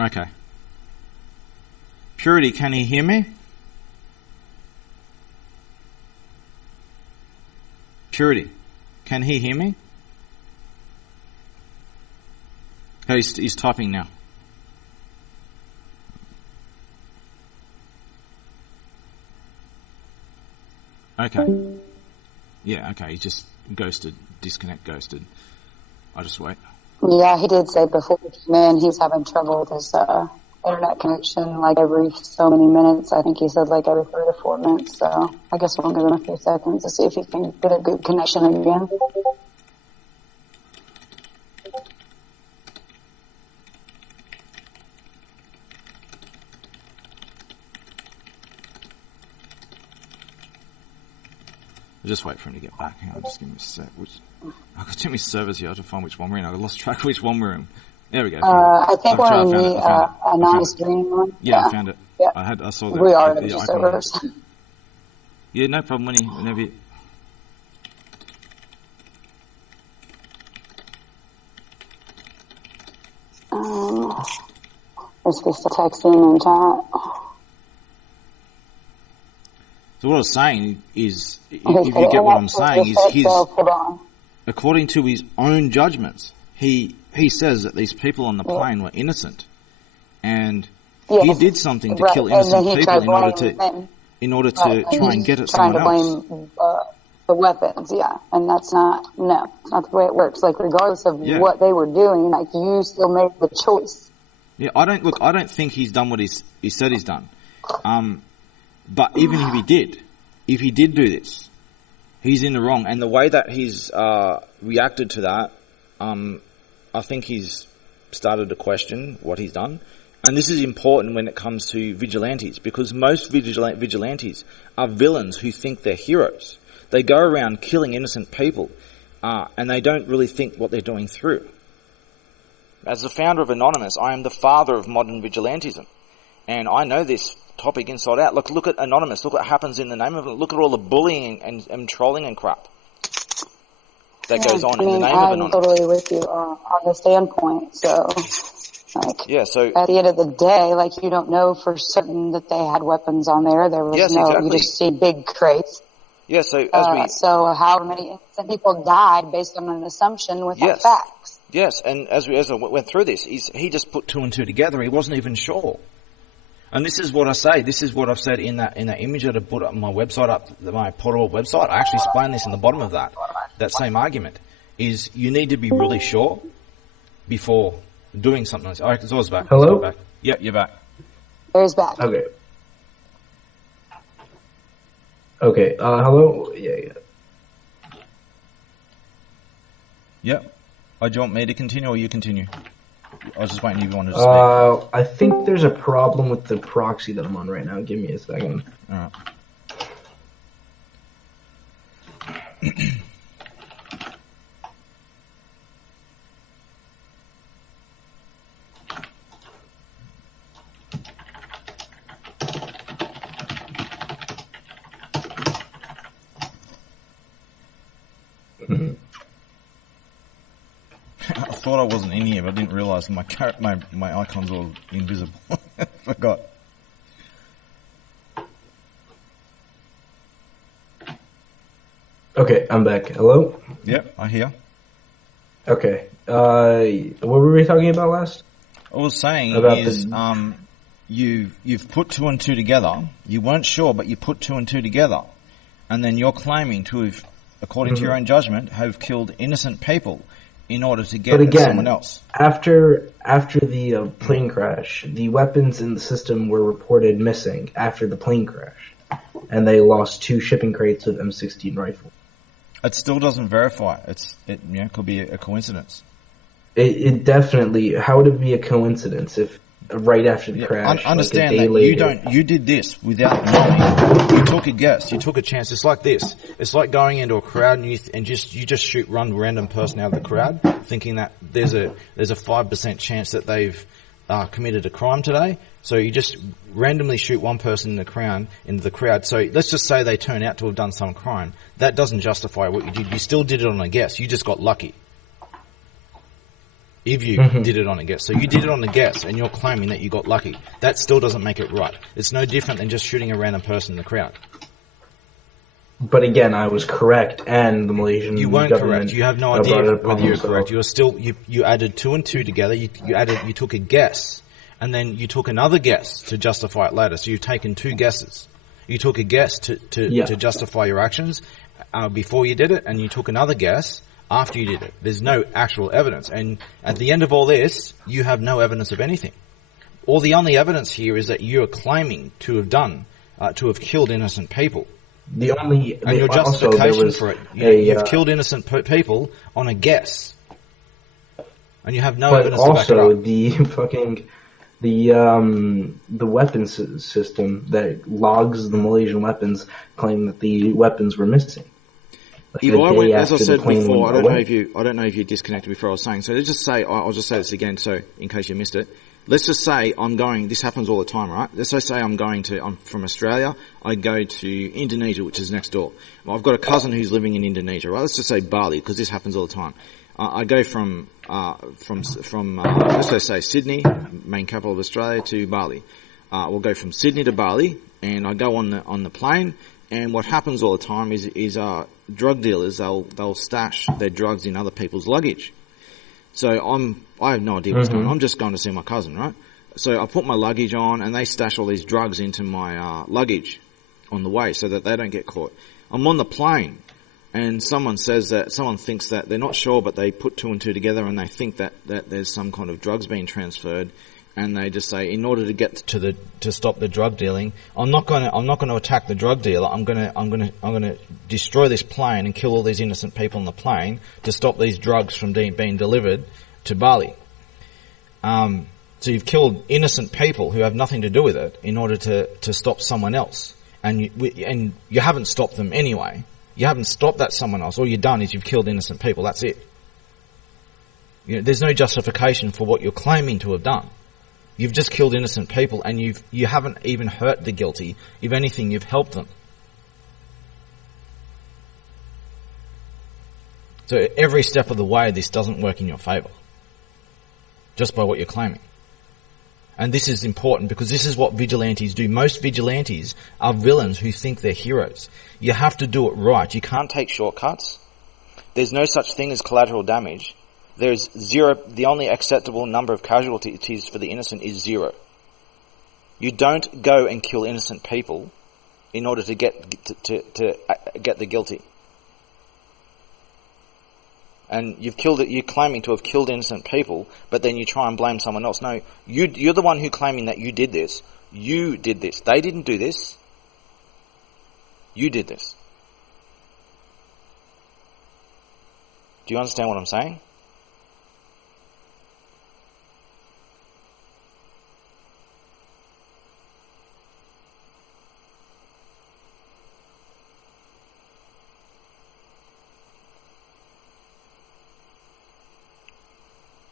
Okay. Purity, can he hear me? Purity, can he hear me? Oh, he's typing now. Okay. Yeah, okay, he just ghosted, ghosted. I'll just wait. Yeah, he did say before he came in he's having trouble with his internet connection like every so many minutes. I think he said like every 3 to 4 minutes, so I guess we'll give him a few seconds to see if he can get a good connection again. I'll just wait for him to get back. Hang on, just give me a sec. I've got too many servers here to find which one we're in. I lost track of which one we're in. There we go. I think we're in the anonymous green one. Yeah, I found it. Yeah. I saw that. We are the servers. Yeah, no problem. Whenever you... Let's be still texting and chat. So what I was saying is, if you get what I'm saying, is he's, according to his own judgments, he says that these people on the plane were innocent, and he did something to kill innocent people in order to try and get at someone else. Blame the weapons, and that's not the way it works. Like regardless of what they were doing, like you still made the choice. Yeah, I don't think he's done what he said he's done. But even if he did do this, he's in the wrong. And the way that he's reacted to that, I think he's started to question what he's done. And this is important when it comes to vigilantes, because most vigilantes are villains who think they're heroes. They go around killing innocent people, and they don't really think what they're doing through. As the founder of Anonymous, I am the father of modern vigilantism. And I know this topic inside out. Look at Anonymous. Look what happens in the name of it. Look at all the bullying and trolling and crap that goes on in the name of Anonymous. I'm totally with you on the standpoint. So, so at the end of the day, like you don't know for certain that they had weapons on there. There was you just see big crates. Yeah, so so how many innocent people died based on an assumption without facts? Yes, and as I went through this, he just put 2 and 2 together. He wasn't even sure. And this is what I say. This is what I've said in that image that I put up on my website, my portable website. I actually explain this in the bottom of that same argument. Is you need to be really sure before doing something. All right, Zor's back. Hello? Back. Yep, you're back. There's back. Okay. Okay. Hello. Yeah. Yep. Do you want me to continue or you continue? I was just waiting if you wanted to speak. I think there's a problem with the proxy that I'm on right now. Give me a second. Alright. I thought I wasn't in here, but I didn't realise my icons were invisible. Forgot. Okay, I'm back. Hello? Yep, I hear. Okay. What were we talking about last? I was saying about you've put 2 and 2 together. You weren't sure, but you put 2 and 2 together. And then you're claiming to have, according to your own judgment, have killed innocent people in order to get at someone else. After the plane crash, the weapons in the system were reported missing after the plane crash, and they lost 2 shipping crates of M16 rifles. It still doesn't verify. It could be a coincidence. It definitely. How would it be a coincidence if right after the crash? Understand like a day later, you did this without knowing. You took a guess. You took a chance. It's like this. It's like going into a crowd and you just run random person out of the crowd, thinking that there's a 5% chance that they've committed a crime today. So you just randomly shoot one person into the crowd. So let's just say they turn out to have done some crime. That doesn't justify what you did. You still did it on a guess. You just got lucky. if you did it on a guess. So you did it on a guess, and you're claiming that you got lucky. That still doesn't make it right. It's no different than just shooting a random person in the crowd. But again, I was correct, and the Malaysian You weren't correct. You have no idea whether you're correct. You're still you added 2 and 2 together. You took a guess, and then you took another guess to justify it later. So you've taken 2 guesses. You took a guess to justify your actions before you did it, and you took another guess after you did it. There's no actual evidence. And at the end of all this, you have no evidence of anything. All the only evidence here is that you're claiming to have killed innocent people. And your justification for it, you've killed innocent people on a guess. And you have no evidence to back it up. The weapons system that logs the Malaysian weapons claim that the weapons were missing. As I said before, I don't know if you disconnected before I was saying. So let's just say, I'll just say this again, so in case you missed it. Let's just say this happens all the time, right? Let's just say I'm from Australia, I go to Indonesia, which is next door. Well, I've got a cousin who's living in Indonesia, right? Let's just say Bali, because this happens all the time. I go from let's just say Sydney, main capital of Australia, to Bali. We'll go from Sydney to Bali, and I go on the plane. And what happens all the time is drug dealers, they'll stash their drugs in other people's luggage. So I have no idea what's going on. I'm just going to see my cousin, right? So I put my luggage on, and they stash all these drugs into my luggage on the way so that they don't get caught. I'm on the plane, and someone thinks that they're not sure, but they put 2 and 2 together, and they think that there's some kind of drugs being transferred. And they just say, in order to get to stop the drug dealing, I'm not going to attack the drug dealer. I'm going to destroy this plane and kill all these innocent people on the plane to stop these drugs from being delivered to Bali. So you've killed innocent people who have nothing to do with it in order to stop someone else, and you haven't stopped them anyway. You haven't stopped that someone else. All you've done is you've killed innocent people. That's it. There's no justification for what you're claiming to have done. You've just killed innocent people, and you haven't even hurt the guilty. If anything, you've helped them. So every step of the way, this doesn't work in your favour, just by what you're claiming. And this is important because this is what vigilantes do. Most vigilantes are villains who think they're heroes. You have to do it right. You can't take shortcuts. There's no such thing as collateral damage. There's 0. The only acceptable number of casualties for the innocent is 0. You don't go and kill innocent people in order to get the guilty. And you're claiming to have killed innocent people, but then you try and blame someone else. No, you're the one who claiming that you did this. You did this. They didn't do this. You did this. Do you understand what I'm saying?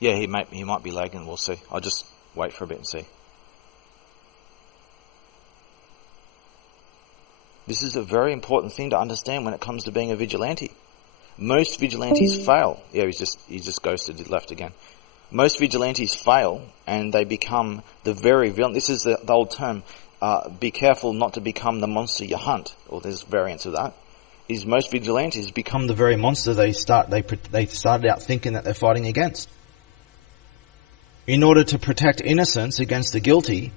Yeah, he might be lagging. We'll see. I'll just wait for a bit and see. This is a very important thing to understand when it comes to being a vigilante. Most vigilantes fail. Yeah, he's just ghosted. He left again. Most vigilantes fail, and they become the very villain. This is the old term. Be careful not to become the monster you hunt. Or there's variants of that. Is most vigilantes become the very monster they started out thinking that they're fighting against. In order to protect innocence against the guilty,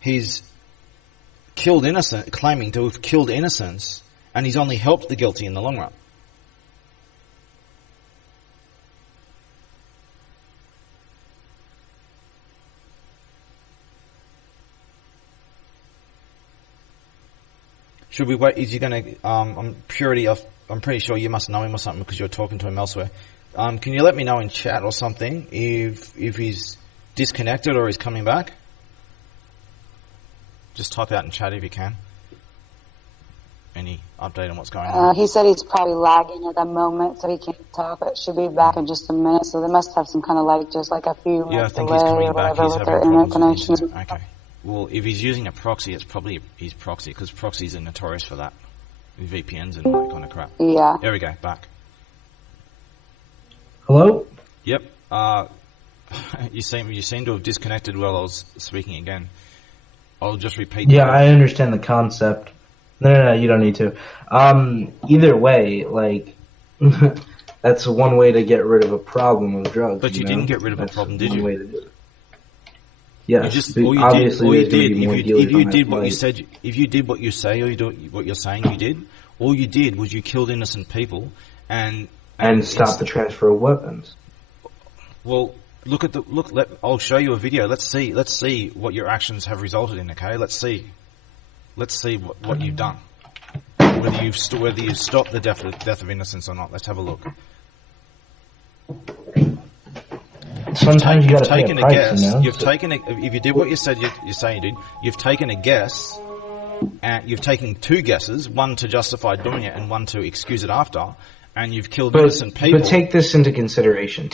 he's claiming to have killed innocents, and he's only helped the guilty in the long run. Should we wait? Is he going to, I'm pretty sure you must know him or something because you're talking to him elsewhere. Can you let me know in chat or something if he's disconnected or he's coming back? Just type out in chat if you can. Any update on what's going on? He said he's probably lagging at the moment, so he can't talk, but should be back in just a minute. So they must have some kind of like just like a few minutes delay or whatever with their internet connection. Okay. Well, if he's using a proxy, it's probably his proxy, because proxies are notorious for that. With VPNs and all that kind of crap. Yeah. There we go, back. Hello? Yep. You seem to have disconnected while I was speaking again. I'll just repeat. Yeah, I understand the concept. No, you don't need to. Either way, like, that's one way to get rid of a problem with drugs. But you didn't get rid of a problem, did you? Way to do it. Yes, if you did what you say, or what you're saying you did, all you did was you killed innocent people and stop the transfer of weapons. Well, I'll show you a video. Let's see what your actions have resulted in. Okay, let's see what you've done. Whether you've stopped the death of innocence or not. Let's have a look. Sometimes you got to take a guess. You know? If you did what you said you're saying you did, you've taken a guess, and you've taken two guesses, one to justify doing it and one to excuse it after, and you've killed innocent people. But take this into consideration.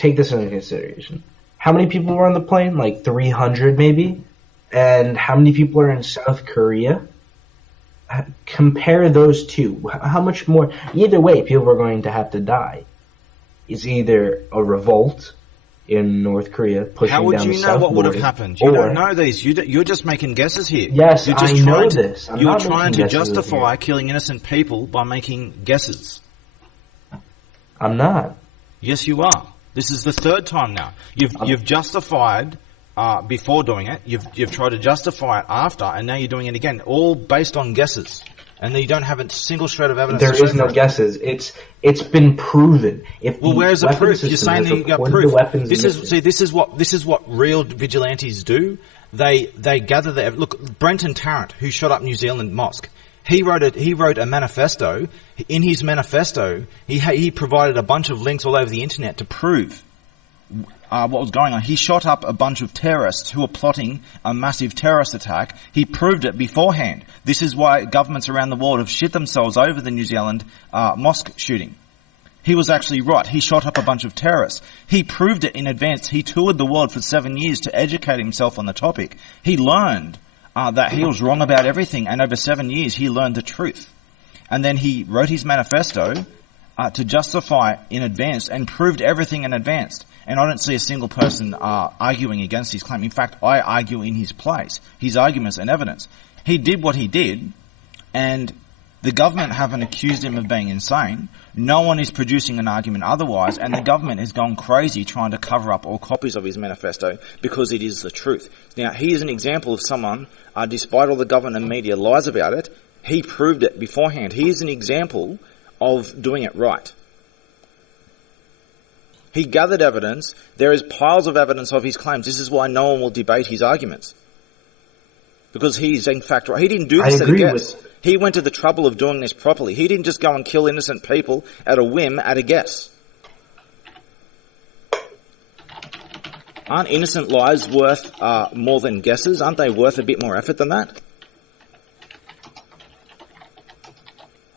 How many people were on the plane? Like 300 maybe? And how many people are in South Korea? Compare those two. How much more? Either way, people are going to have to die. It's either a revolt in North Korea pushing down the south. How would you know what would have happened? You don't know these. You're just making guesses here. Yes, I know this. You're trying to justify killing innocent people by making guesses. I'm not. Yes, you are. This is the third time now. You've justified before doing it. You've tried to justify it after, and now you're doing it again, all based on guesses. And then you don't have a single shred of evidence. There is no guesses. It's been proven. Where's the proof? You're saying that you got proof. This is what real vigilantes do. They gather their look. Brenton Tarrant, who shot up New Zealand mosque, he wrote a manifesto. In his manifesto, he provided a bunch of links all over the internet to prove what was going on. He shot up a bunch of terrorists who were plotting a massive terrorist attack. He proved it beforehand. This is why governments around the world have shit themselves over the New Zealand mosque shooting. He was actually right. He shot up a bunch of terrorists. He proved it in advance. He toured the world for 7 years to educate himself on the topic. He learned that he was wrong about everything, and over 7 years he learned the truth. And then he wrote his manifesto to justify in advance and proved everything in advance. And I don't see a single person arguing against his claim. In fact, I argue in his place, his arguments and evidence. He did what he did, and the government haven't accused him of being insane. No one is producing an argument otherwise, and the government has gone crazy trying to cover up all copies of his manifesto because it is the truth. Now, he is an example of someone, despite all the government and media lies about it, he proved it beforehand. He is an example of doing it right. He gathered evidence. There is piles of evidence of his claims. This is why no one will debate his arguments. Because he's in fact right. He didn't do this at a guess. He went to the trouble of doing this properly. He didn't just go and kill innocent people at a whim, at a guess. Aren't innocent lives worth more than guesses? Aren't they worth a bit more effort than that?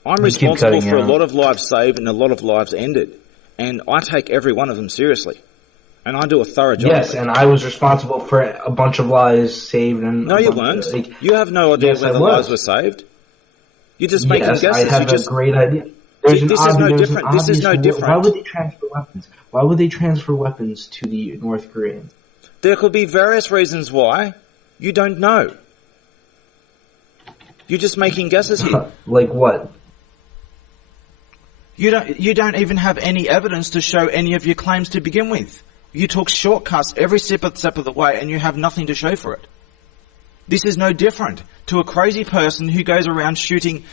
I'm responsible for a lot of lives saved and a lot of lives ended. And I take every one of them seriously. And I do a thorough job. Yes, and I was responsible for a bunch of lives saved. And no, you weren't. You have no idea whether lives were saved. You're just making guesses. I have a great idea. This is no different. This is no different. Why would they transfer weapons? Why would they transfer weapons to the North Koreans? There could be various reasons why. You don't know. You're just making guesses here. Like what? You don't even have any evidence to show any of your claims to begin with. You took shortcuts every step of the way, and you have nothing to show for it. This is no different to a crazy person who goes around shooting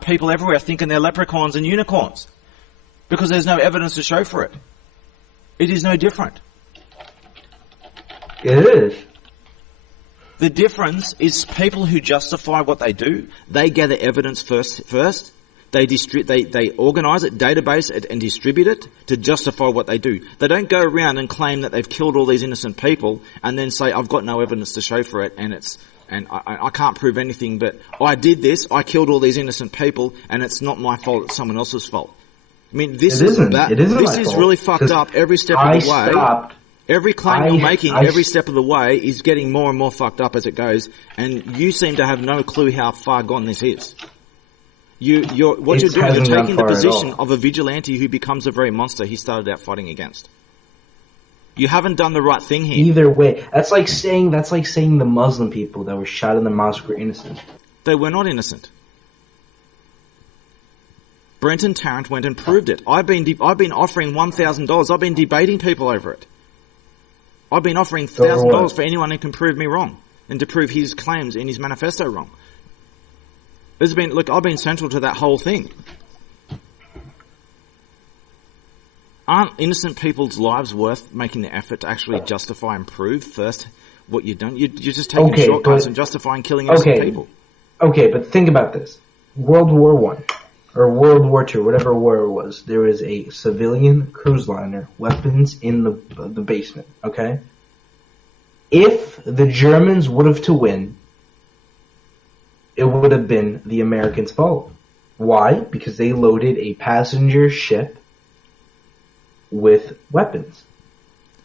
people everywhere, thinking they're leprechauns and unicorns, because there's no evidence to show for it. It is no different. It is. The difference is people who justify what they do. They gather evidence first. They organise it, database it, and distribute it to justify what they do. They don't go around and claim that they've killed all these innocent people and then say, I've got no evidence to show for it, and I can't prove anything, but I did this, I killed all these innocent people, and it's not my fault, it's someone else's fault. I mean, this is really fucked up every step of the way. Every claim you're making, every step of the way, is getting more and more fucked up as it goes, and you seem to have no clue how far gone this is. You're taking the position of a vigilante who becomes the very monster he started out fighting against. You haven't done the right thing here. Either way, that's like saying the Muslim people that were shot in the mosque were innocent. They were not innocent. Brenton Tarrant went and proved it. I've been offering $1,000. I've been debating people over it. I've been offering $1,000 for anyone who can prove me wrong and to prove his claims in his manifesto wrong. I've been central to that whole thing. Aren't innocent people's lives worth making the effort to actually justify and prove first what you've done? You're just taking shortcuts and justifying killing innocent people. Okay, but think about this. World War I, or World War II, whatever war it was, there was a civilian cruise liner, weapons in the basement, okay? If the Germans would have to win, it would have been the Americans' fault. Why? Because they loaded a passenger ship with weapons.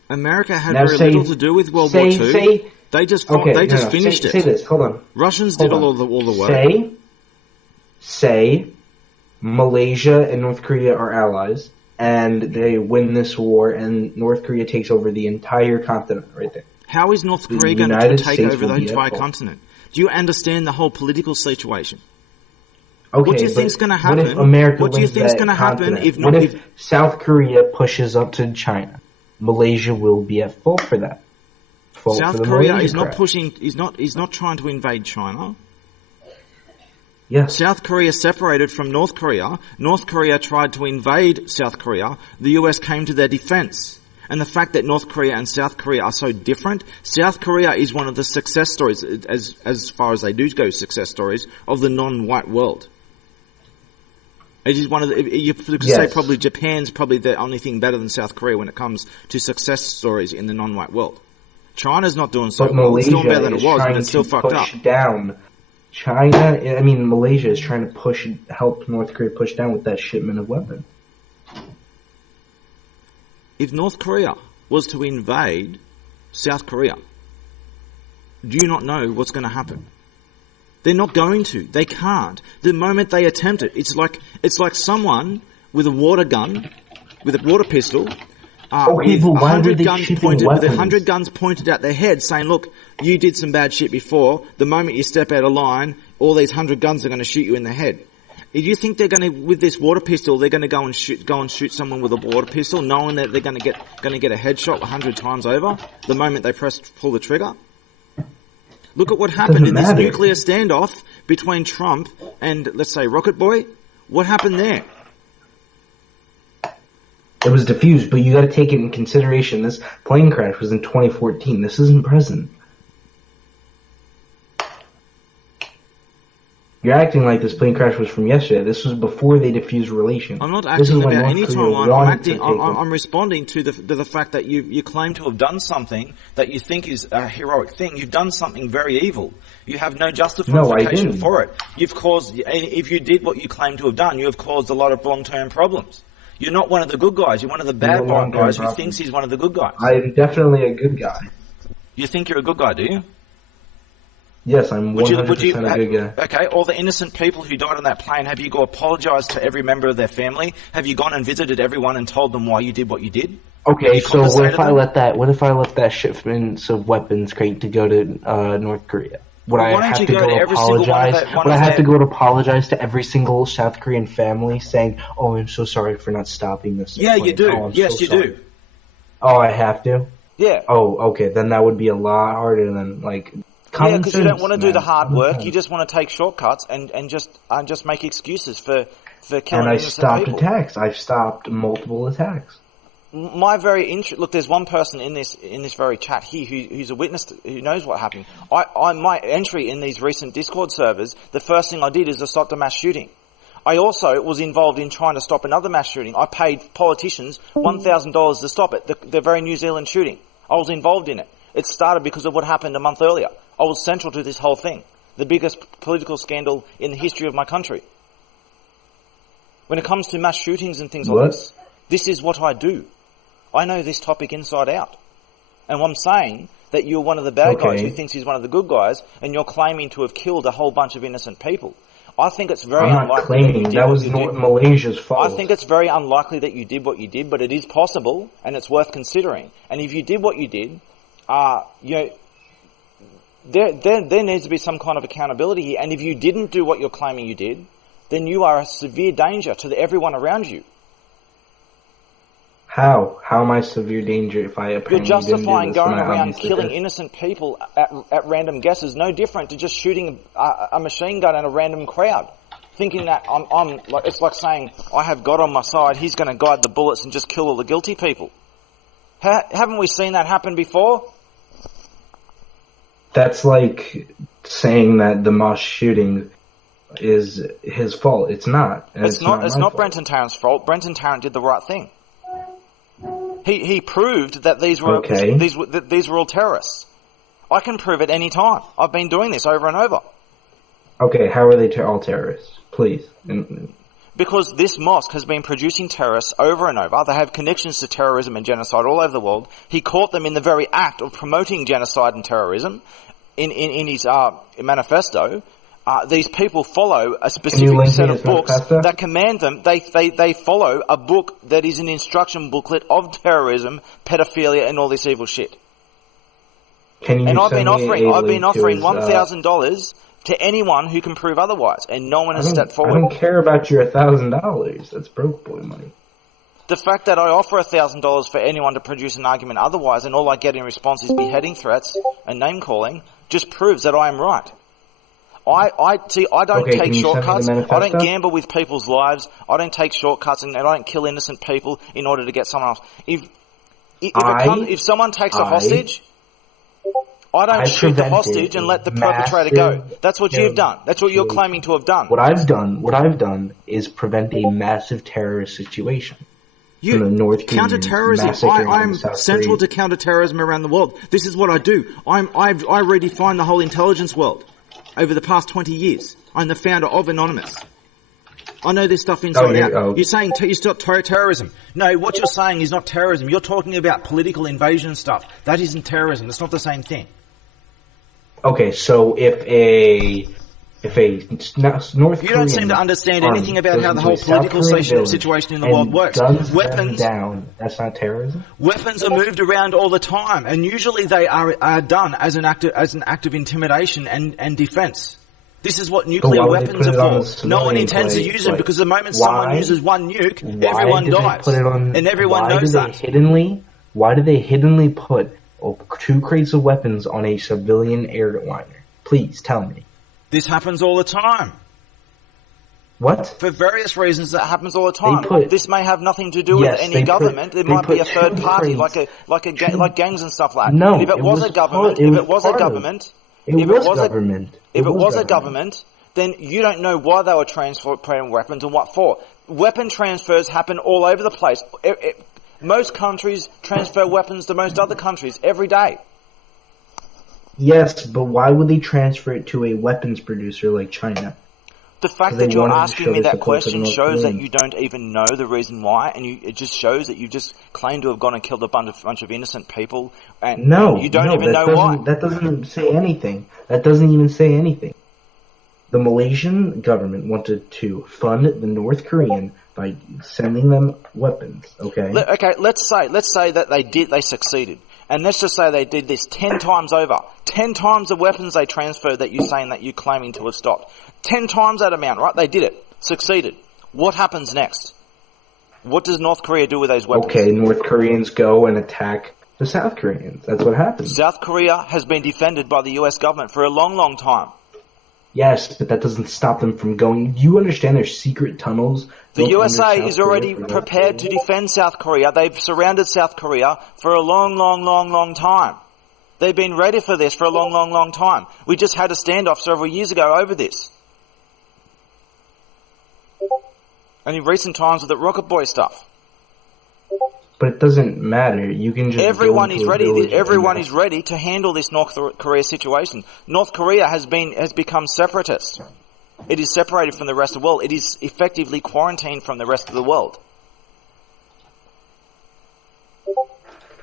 America had very little to do with World War II. They just finished it. Say this. Hold on. Russians did all the work. Say Malaysia and North Korea are allies, and they win this war, and North Korea takes over the entire continent right there. How is North Korea going to take over the entire continent? Do you understand the whole political situation? Okay, what do you think's going to happen? What do you think's going to happen if South Korea pushes up to China? Malaysia will be at fault for that. South Korea is not pushing. Is not trying to invade China. Yes. South Korea separated from North Korea. North Korea tried to invade South Korea. The US came to their defense. And the fact that North Korea and South Korea are so different, South Korea is one of the success stories, as far as they do go, success stories of the non-white world. It is one of the, you could say probably Japan's probably the only thing better than South Korea when it comes to success stories in the non-white world. China's not doing so well. It's still better than it was, but it's still fucked up. Malaysia is trying to help North Korea push down with that shipment of weapons. If North Korea was to invade South Korea, do you not know what's going to happen? They're not going to. They can't. The moment they attempt it, it's like someone with a water gun, with a water pistol, with 100 guns pointed at their head, saying, "Look, you did some bad shit before. The moment you step out of line, all these 100 guns are going to shoot you in the head." If you think they're going to, with this water pistol, they're going to go and shoot someone with a water pistol, knowing that they're going to get a headshot 100 times over the moment they pull the trigger? Look at what happened in this nuclear standoff between Trump and, let's say, Rocket Boy. What happened there? It was diffused, but you got to take it in consideration. This plane crash was in 2014. This isn't present. You're acting like this plane crash was from yesterday. This was before they diffused relations. I'm not acting about any timeline. I'm responding to the fact that you claim to have done something that you think is a heroic thing. You've done something very evil. You have no justification for it. If you did what you claim to have done, you have caused a lot of long-term problems. You're not one of the good guys. You're one of the bad guys who thinks he's one of the good guys. I'm definitely a good guy. You think you're a good guy, do you? Yes, I'm 100% a good guy. Okay, all the innocent people who died on that plane, have you apologized to every member of their family? Have you gone and visited everyone and told them why you did what you did? Okay, so what if I let that shipment of weapons crate to go to North Korea? Would I have to go apologize? Would I have to go to apologize to every single South Korean family, saying, "Oh, I'm so sorry for not stopping this"? Yeah, you do. Yes, you do. Oh, I have to. Yeah. Oh, okay. Then that would be a lot harder than Yeah, because you don't want to do the hard work. You just want to take shortcuts and just make excuses for killing innocent people. Attacks. I've stopped multiple attacks. Look, there's one person in this very chat here who's a witness who knows what happened. My entry in these recent Discord servers, the first thing I did is to stop the mass shooting. I also was involved in trying to stop another mass shooting. I paid politicians $1,000 to stop it, the very New Zealand shooting. I was involved in it. It started because of what happened a month earlier. I was central to this whole thing. The biggest political scandal in the history of my country. When it comes to mass shootings and things like this is what I do. I know this topic inside out. And I'm saying that you're one of the bad guys who thinks he's one of the good guys, and you're claiming to have killed a whole bunch of innocent people. I think it's very I'm not unlikely claiming that, that was Malaysia's fault. I think it's very unlikely that you did what you did, but it is possible, and it's worth considering. And if you did what you did, there needs to be some kind of accountability here. And if you didn't do what you're claiming you did, then you are a severe danger to everyone around you. How? How am I severe danger if I apparently You're justifying didn't do this, going around obviously killing did? innocent people at random guesses, no different to just shooting a machine gun at a random crowd. Thinking that it's like saying, I have God on my side, he's going to guide the bullets and just kill all the guilty people. Haven't we seen that happen before? That's like saying that the Moss shooting is his fault. It's not. And It's not my fault. Brenton Tarrant's fault. Brenton Tarrant did the right thing. He proved that these were Okay. these were all terrorists. I can prove it any time. I've been doing this over and over. Okay, how are they all terrorists? Please. Because this mosque has been producing terrorists over and over. They have connections to terrorism and genocide all over the world. He caught them in the very act of promoting genocide and terrorism in his manifesto. These people follow a specific set of books that command them. They follow a book that is an instruction booklet of terrorism, pedophilia, and all this evil shit. I've been offering $1,000 to anyone who can prove otherwise, and no one has stepped forward. I don't care about your $1,000. That's broke boy money. The fact that I offer $1,000 for anyone to produce an argument otherwise, and all I get in response is beheading threats and name calling, just proves that I am right. I don't take shortcuts. I don't gamble with people's lives. I don't take shortcuts, and I don't kill innocent people in order to get someone else. If someone takes a hostage, I don't shoot the hostage and let the perpetrator go. That's what you've done. That's what you're claiming to have done. What I've done is prevent a massive terrorist situation. Counter-terrorism. I'm central to counter-terrorism around the world. This is what I do. I redefine the whole intelligence world over the past 20 years. I'm the founder of Anonymous. I know this stuff inside out. You're saying you stop terrorism. No, what you're saying is not terrorism. You're talking about political invasion stuff. That isn't terrorism. It's not the same thing. Okay, so if a North Korean you don't seem to understand anything about how the whole political situation in the world works. Weapons down. That's not terrorism. Weapons are moved around all the time, and usually they are done as an act of intimidation and defense. This is what nuclear weapons are for. No one intends to use them because the moment someone uses one nuke, everyone dies, and everyone knows that. Why do they hiddenly put 2 crates of weapons on a civilian airliner? Please tell me. This happens all the time. What? For various reasons, that happens all the time. This may have nothing to do with any government. It might be a third party, like gangs and stuff like that. No, if it was a government, then you don't know why they were transferring weapons and what for. Weapon transfers happen all over the place. Most countries transfer weapons to most other countries every day. Yes, but why would they transfer it to a weapons producer like China? The fact that you're asking me that question shows that you don't even know the reason why, and it just shows that you just claim to have gone and killed a bunch of innocent people, and you don't even know why. That doesn't say anything. That doesn't even say anything. The Malaysian government wanted to fund the North Korean by sending them weapons. Okay. Let's say that they succeeded. And let's just say they did this 10 times over. 10 times the weapons they transferred that you're saying that you're claiming to have stopped. 10 times that amount, right? They did it. Succeeded. What happens next? What does North Korea do with those weapons? Okay, North Koreans go and attack the South Koreans. That's what happens. South Korea has been defended by the US government for a long, long time. Yes, but that doesn't stop them from going. Do you understand there's secret tunnels? The USA is already prepared to defend South Korea. They've surrounded South Korea for a long, long, long, long time. They've been ready for this for a long, long, long time. We just had a standoff several years ago over this. And in recent times with the Rocket Boy stuff. But it doesn't matter. You can just everyone is ready to handle this North Korea situation. North Korea has become separatist. It is separated from the rest of the world. It is effectively quarantined from the rest of the world.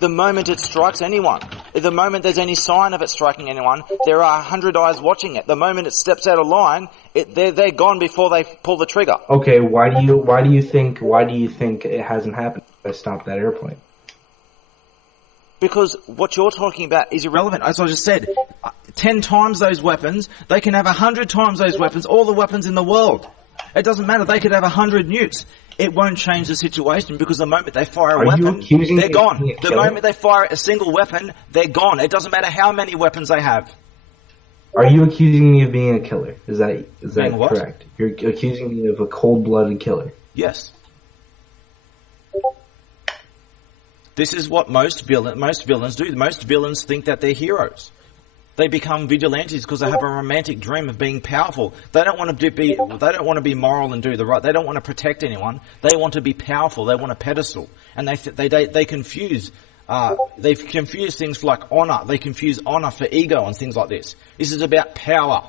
The moment it strikes anyone, The moment there's any sign of it striking anyone, there are 100 eyes watching it. The moment it steps out of line, they're gone before they pull the trigger. Okay, why do you think it hasn't happened? I stopped that airplane. Because what you're talking about is irrelevant. As I just said, 10 times those weapons, they can have 100 times those weapons, all the weapons in the world. It doesn't matter, they could have 100 nukes. It won't change the situation because the moment they fire a weapon, they're gone. The moment they fire a single weapon, they're gone. It doesn't matter how many weapons they have. Are you accusing me of being a killer? Is that Being correct? You're accusing me of a cold-blooded killer. Yes. This is what most villains do. Most villains think that they're heroes. They become vigilantes because they have a romantic dream of being powerful. They don't want to be moral and do the right. They don't want to protect anyone. They want to be powerful. They want a pedestal, and they confuse things like honor. They confuse honor for ego and things like this. This is about power,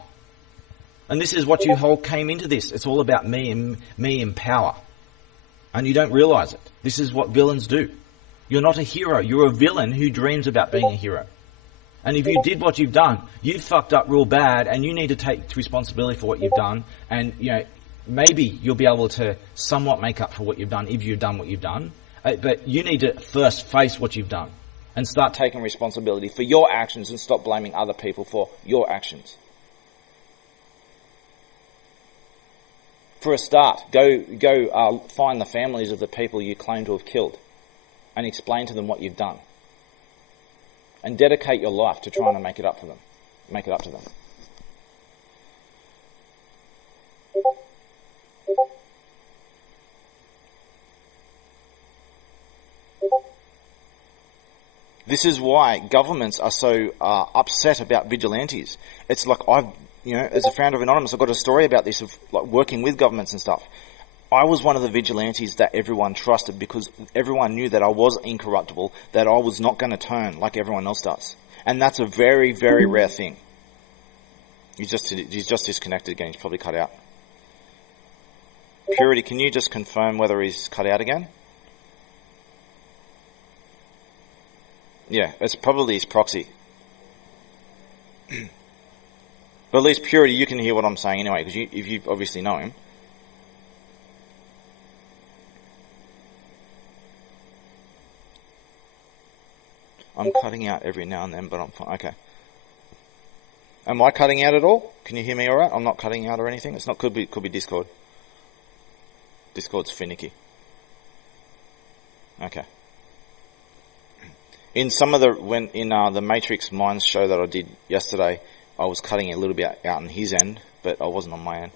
and this is what you whole came into this. It's all about me and power, and you don't realize it. This is what villains do. You're not a hero. You're a villain who dreams about being a hero. And if you did what you've done, you've fucked up real bad, and you need to take responsibility for what you've done. And maybe you'll be able to somewhat make up for what you've done if you've done what you've done. But you need to first face what you've done and start taking responsibility for your actions and stop blaming other people for your actions. For a start, go find the families of the people you claim to have killed and explain to them what you've done. And dedicate your life to trying to make it up to them. This is why governments are so upset about vigilantes. It's like as a founder of Anonymous, I've got a story about this of like working with governments and stuff. I was one of the vigilantes that everyone trusted because everyone knew that I was incorruptible, that I was not going to turn like everyone else does. And that's a very, very rare thing. He's just disconnected again. He's probably cut out. Purity, can you just confirm whether he's cut out again? Yeah, it's probably his proxy. But at least Purity, you can hear what I'm saying anyway, because if you obviously know him. I'm cutting out every now and then, but I'm fine. Okay. Am I cutting out at all? Can you hear me alright? I'm not cutting out or anything? It's not, could be Discord. Discord's finicky. Okay. In some of the Matrix Minds show that I did yesterday, I was cutting a little bit out on his end, but I wasn't on my end.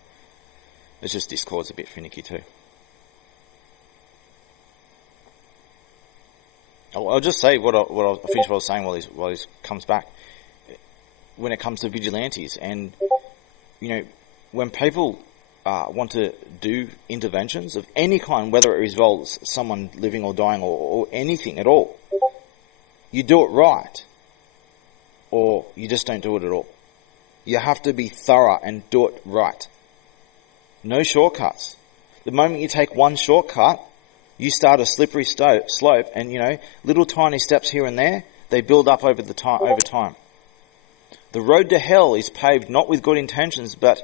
It's just Discord's a bit finicky too. I'll just say I'll finish what I was saying while he comes back. When it comes to vigilantes, and when people want to do interventions of any kind, whether it involves someone living or dying or anything at all, you do it right, or you just don't do it at all. You have to be thorough and do it right. No shortcuts. The moment you take one shortcut, you start a slippery slope, and little tiny steps here and there, they build up over time. The road to hell is paved not with good intentions, but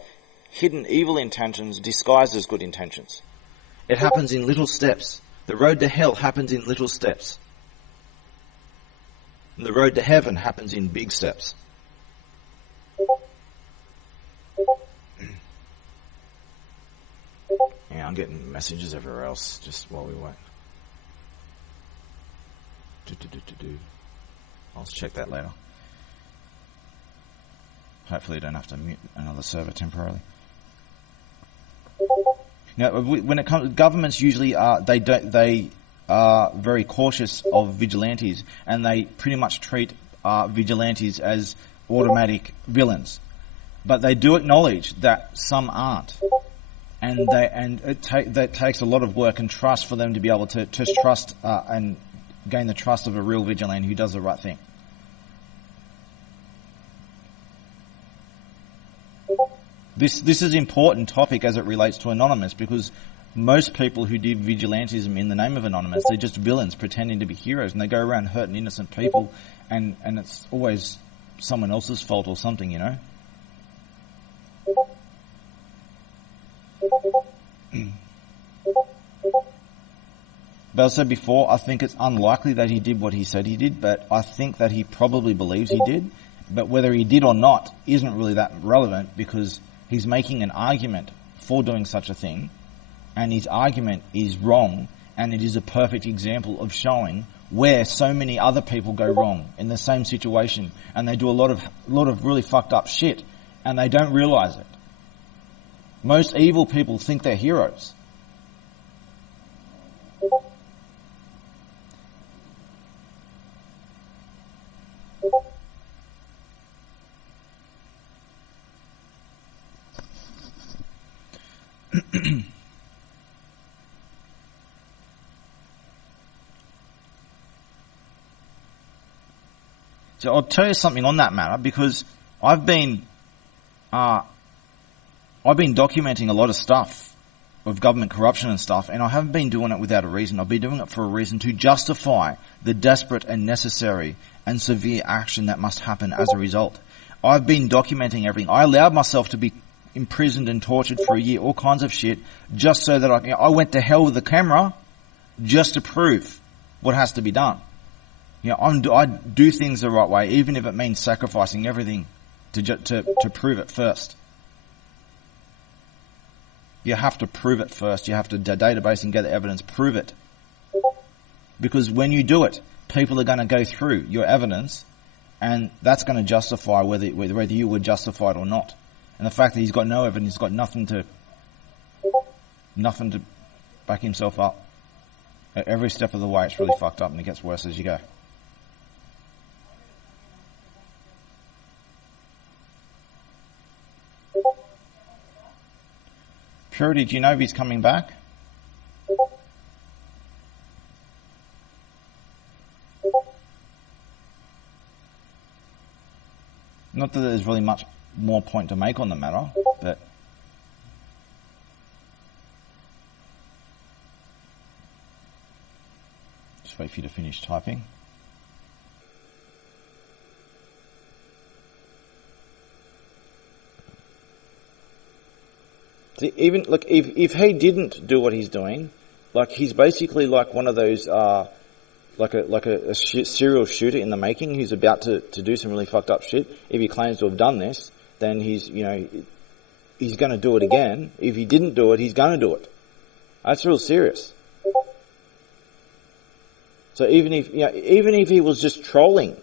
hidden evil intentions disguised as good intentions. It happens in little steps. The road to hell happens in little steps. And the road to heaven happens in big steps. Yeah, I'm getting messages everywhere else just while we wait. I'll check that later. Hopefully, you don't have to mute another server temporarily. Now, when it comes, governments usually they are very cautious of vigilantes, and they pretty much treat vigilantes as automatic villains. But they do acknowledge that some aren't. And that takes a lot of work and trust for them to be able to trust and gain the trust of a real vigilante who does the right thing. This is an important topic as it relates to Anonymous, because most people who do vigilantism in the name of Anonymous, they're just villains pretending to be heroes, and they go around hurting innocent people and it's always someone else's fault or something, you know. But as I said before, I think it's unlikely that he did what he said he did, but I think that he probably believes he did. But whether he did or not isn't really that relevant, because he's making an argument for doing such a thing, and his argument is wrong, and it is a perfect example of showing where so many other people go wrong in the same situation, and they do a lot of really fucked up shit, and they don't realize it. Most evil people think they're heroes. So I'll tell you something on that matter, because I've been documenting a lot of stuff of government corruption and stuff, and I haven't been doing it without a reason. I've been doing it for a reason, to justify the desperate and necessary and severe action that must happen as a result. I've been documenting everything. I allowed myself to be imprisoned and tortured for a year, all kinds of shit, just so that I went to hell with the camera just to prove what has to be done. You know, I do things the right way, even if it means sacrificing everything to prove it first. You have to prove it first. You have to database and gather evidence. Prove it. Because when you do it, people are going to go through your evidence, and that's going to justify whether you were justified or not. And the fact that he's got no evidence, he's got nothing to back himself up. At every step of the way, it's really fucked up, and it gets worse as you go. Purity, do you know if he's coming back? Not that there's really much more point to make on the matter, but just wait for you to finish typing. Even look, if he didn't do what he's doing, like he's basically like one of those like a serial shooter in the making who's about to do some really fucked up shit. If he claims to have done this, then he's going to do it again. If he didn't do it, he's going to do it. That's real serious. So even if he was just trolling,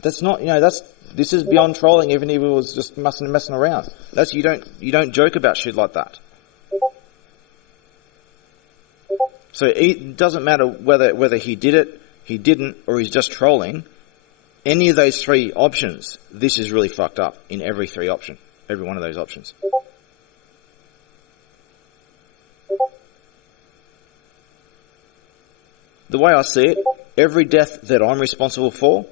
that's not, this is beyond trolling. Even if he was just messing around, you don't joke about shit like that. So it doesn't matter whether he did it, he didn't, or he's just trolling. Any of those three options, this is really fucked up in every one of those options. The way I see it, every death that I'm responsible for,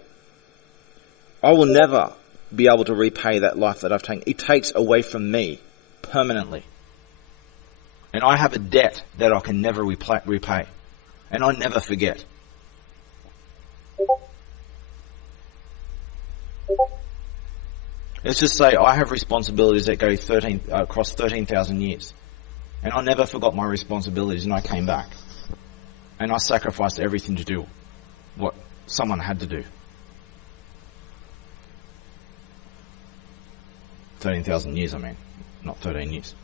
I will never be able to repay that life that I've taken. It takes away from me permanently. And I have a debt that I can never repay. And I never forget. Let's just say I have responsibilities that go across 13,000 years. And I never forgot my responsibilities, and I came back. And I sacrificed everything to do what someone had to do. 13,000 years, I mean, not 13 years.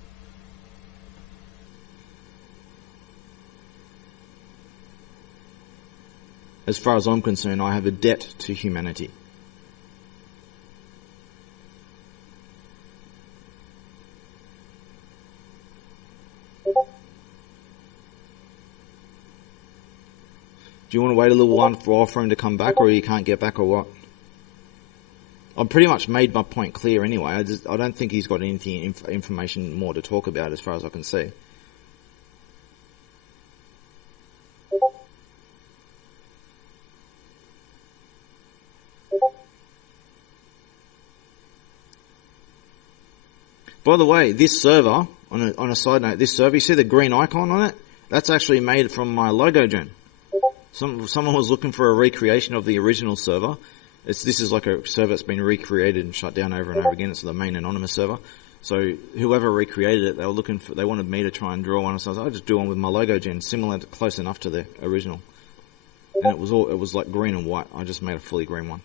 As far as I'm concerned, I have a debt to humanity. Do you want to wait a little while for him to come back, or you can't get back, or what? I've pretty much made my point clear anyway. I don't think he's got anything information more to talk about as far as I can see. By the way, this server, on a side note, this server, you see the green icon on it? That's actually made from my logo gen. Someone was looking for a recreation of the original server, This is like a server that's been recreated and shut down over and over again. It's the main anonymous server. So whoever recreated it, they wanted me to try and draw one. So I was like, I'll just do one with my logo gen, similar, close enough to the original. And it was like green and white. I just made a fully green one.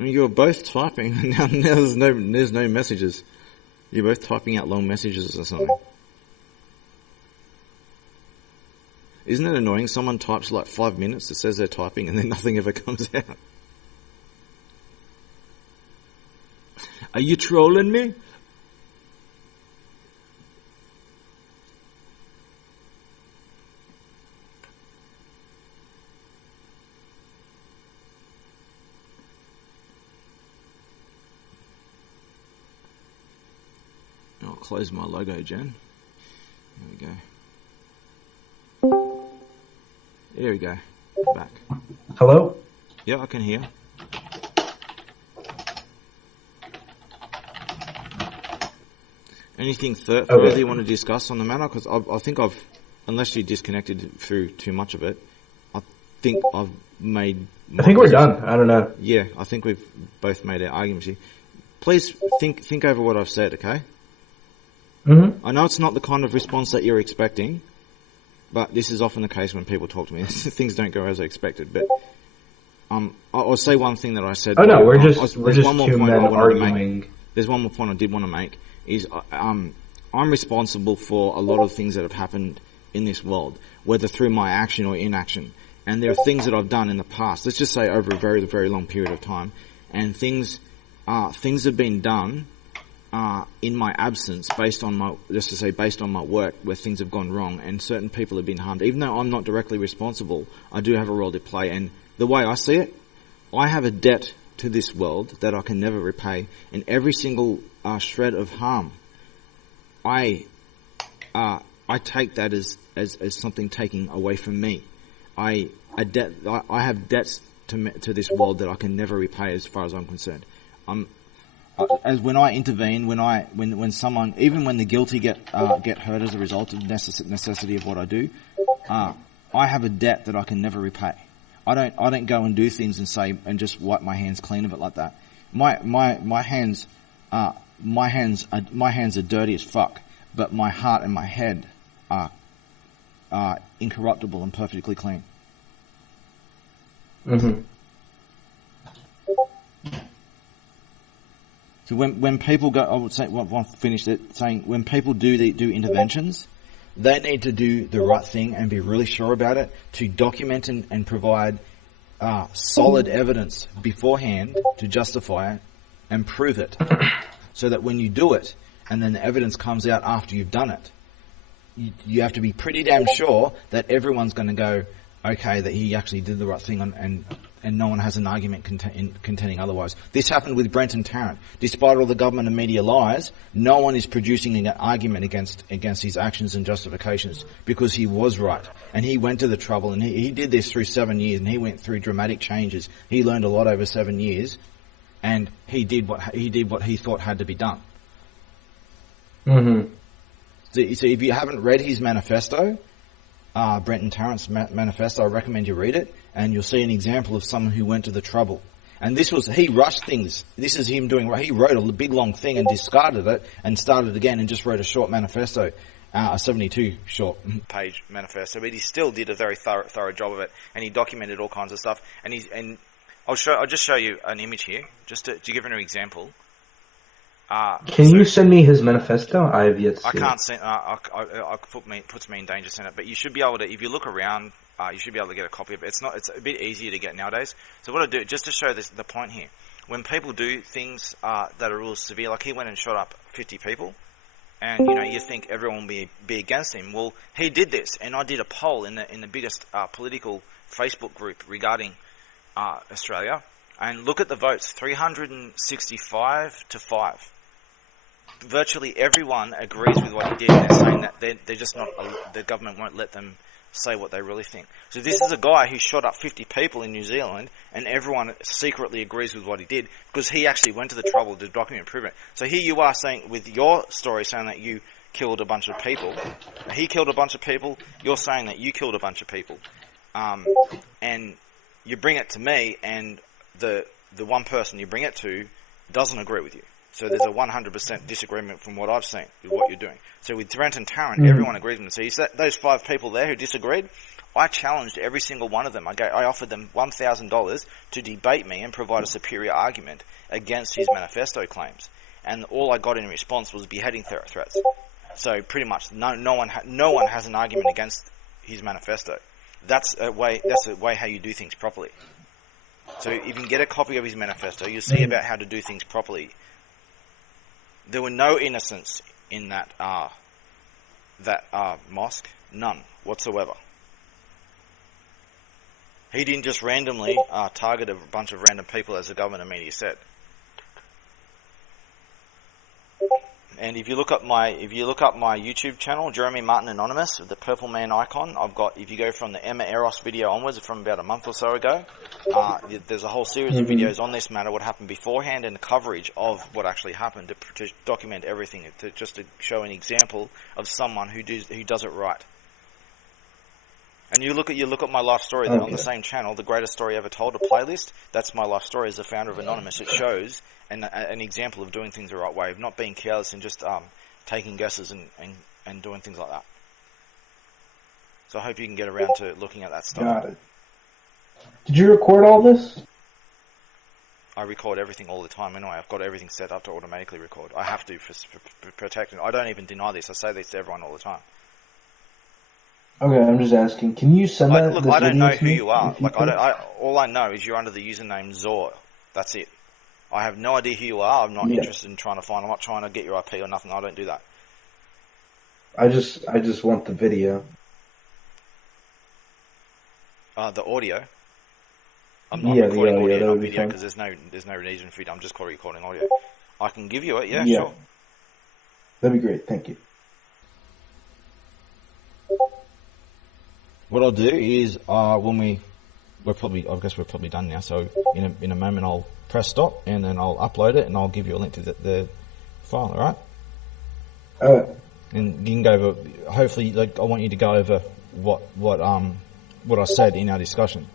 I mean, you were both typing, and now there's no messages. You're both typing out long messages or something. Isn't it annoying? Someone types like 5 minutes, it says they're typing, and then nothing ever comes out. Are you trolling me? I'll close my logo, Jen. There we go. There we go. Back. Hello? Yeah, I can hear. Anything further you want to discuss on the matter? Because I think unless you disconnected through too much of it, I think I've made... I think we're done. I don't know. Yeah, I think we've both made our arguments here. Please think over what I've said, okay? Mm-hmm. I know it's not the kind of response that you're expecting, but this is often the case when people talk to me. Things don't go as I expected, but I'll say one thing that I said. Oh no, we're just two men arguing. There's one more point I did want to make, is I'm responsible for a lot of things that have happened in this world, whether through my action or inaction. And there are things that I've done in the past, let's just say over a very, very long period of time, and things have been done in my absence, based on my work, where things have gone wrong and certain people have been harmed. Even though I'm not directly responsible, I do have a role to play. And the way I see it, I have a debt to this world that I can never repay. And every single shred of harm, I take that as something taken away from me. I have debts to this world that I can never repay, as far as I'm concerned. As when I intervene, when someone, even when the guilty get hurt as a result of necessity of what I do, I have a debt that I can never repay. I don't go and do things and just wipe my hands clean of it like that. My hands are dirty as fuck, but my heart and my head are incorruptible and perfectly clean. Mm-hmm. So when people go, I would say, I'll finish it, saying when people do interventions, they need to do the right thing and be really sure about it, to document and provide solid evidence beforehand to justify it and prove it, so that when you do it and then the evidence comes out after you've done it, you have to be pretty damn sure that everyone's going to go, okay, that he actually did the right thing, and no one has an argument contending otherwise. This happened with Brenton Tarrant. Despite all the government and media lies, no one is producing an argument against his actions and justifications, because he was right. And he went to the trouble, and he did this through 7 years, and he went through dramatic changes. He learned a lot over 7 years, and he did what he thought had to be done. Mm-hmm. So if you haven't read his manifesto, Brenton Tarrant's manifesto, I recommend you read it, and you'll see an example of someone who went to the trouble. And he rushed things. This is him he wrote a big long thing and discarded it and started again and just wrote a short manifesto, a 72 short page manifesto, but he still did a very thorough job of it, and he documented all kinds of stuff. And I'll just show you an image here, just to give you an example. Can you send me his manifesto? I have yet to see I can't send. Puts me in danger to send it. But you should be able to. If you look around, you should be able to get a copy of it. It's a bit easier to get nowadays. So what I do, just to show the point here, when people do things that are real severe, like he went and shot up 50 people, and you think everyone will be against him. Well, he did this, and I did a poll in the biggest political Facebook group regarding Australia, and look at the votes: 365 to 5. Virtually everyone agrees with what he did. They're saying that they're just not. The government won't let them say what they really think. So this is a guy who shot up 50 people in New Zealand, and everyone secretly agrees with what he did because he actually went to the trouble to document and prove it. So here you are saying, with your story, saying that you killed a bunch of people. He killed a bunch of people. You're saying that you killed a bunch of people. And you bring it to me, and the one person you bring it to doesn't agree with you. So there's a 100% disagreement from what I've seen with what you're doing. So with Brenton Tarrant, everyone agrees with him. So you said those 5 people there who disagreed, I challenged every single one of them. I offered them $1,000 to debate me and provide a superior argument against his manifesto claims. And all I got in response was beheading threats. So pretty much no one has an argument against his manifesto. That's a way how you do things properly. So if you can get a copy of his manifesto, you'll see about how to do things properly. There were no innocents in that mosque, none whatsoever. He didn't just randomly target a bunch of random people, as the government media said. And if you look up my YouTube channel, Jeremy Martin Anonymous, with the purple man icon, if you go from the Emma Eros video onwards, from about a month or so ago, there's a whole series of videos on this matter, what happened beforehand, and the coverage of what actually happened to document everything, just to show an example of someone who does it right. And you look at my life story on the same channel, the greatest story ever told, a playlist. That's my life story as the founder of Anonymous. It shows an example of doing things the right way, of not being careless and just taking guesses and doing things like that. So I hope you can get around to looking at that stuff. Got it. Did you record all this? I record everything all the time anyway. I've got everything set up to automatically record. I have to for protection. I don't even deny this. I say this to everyone all the time. Okay, I'm just asking. Can you send that? Look, I don't know who you are. All I know is you're under the username Zor. That's it. I have no idea who you are. I'm not interested in trying to find. I'm not trying to get your IP or nothing. I don't do that. I just want the video. The audio. I'm not recording audio, not video, because there's no reason for it. I'm just recording audio. I can give you it. Yeah, sure. That'd be great. Thank you. What I'll do is I guess we're probably done now. So in a moment I'll press stop and then I'll upload it and I'll give you a link to the file. All right? Alright. And you can go over. Hopefully, I want you to go over what I said in our discussion.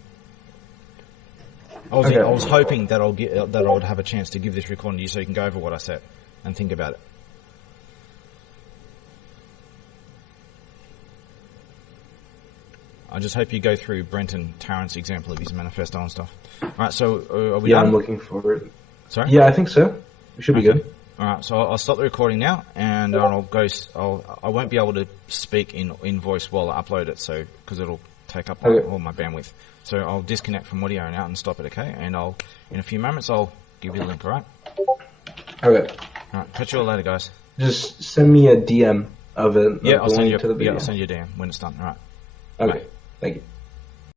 I was hoping that I would have a chance to give this recording to you so you can go over what I said and think about it. I just hope you go through Brenton Tarrant's example of his manifesto and stuff. Alright, so are we done? I'm looking forward. Sorry? Yeah, I think so. We should be good. Alright, so I'll stop the recording now, and I won't be able to speak in voice while I upload it, because it'll take up all my bandwidth. So I'll disconnect from audio and out and stop it, okay? And in a few moments, I'll give you the link, alright? Okay. Alright, catch you all later, guys. Just send me a DM of it. Yeah, I'll send you a DM when it's done, alright? Okay. Thank you.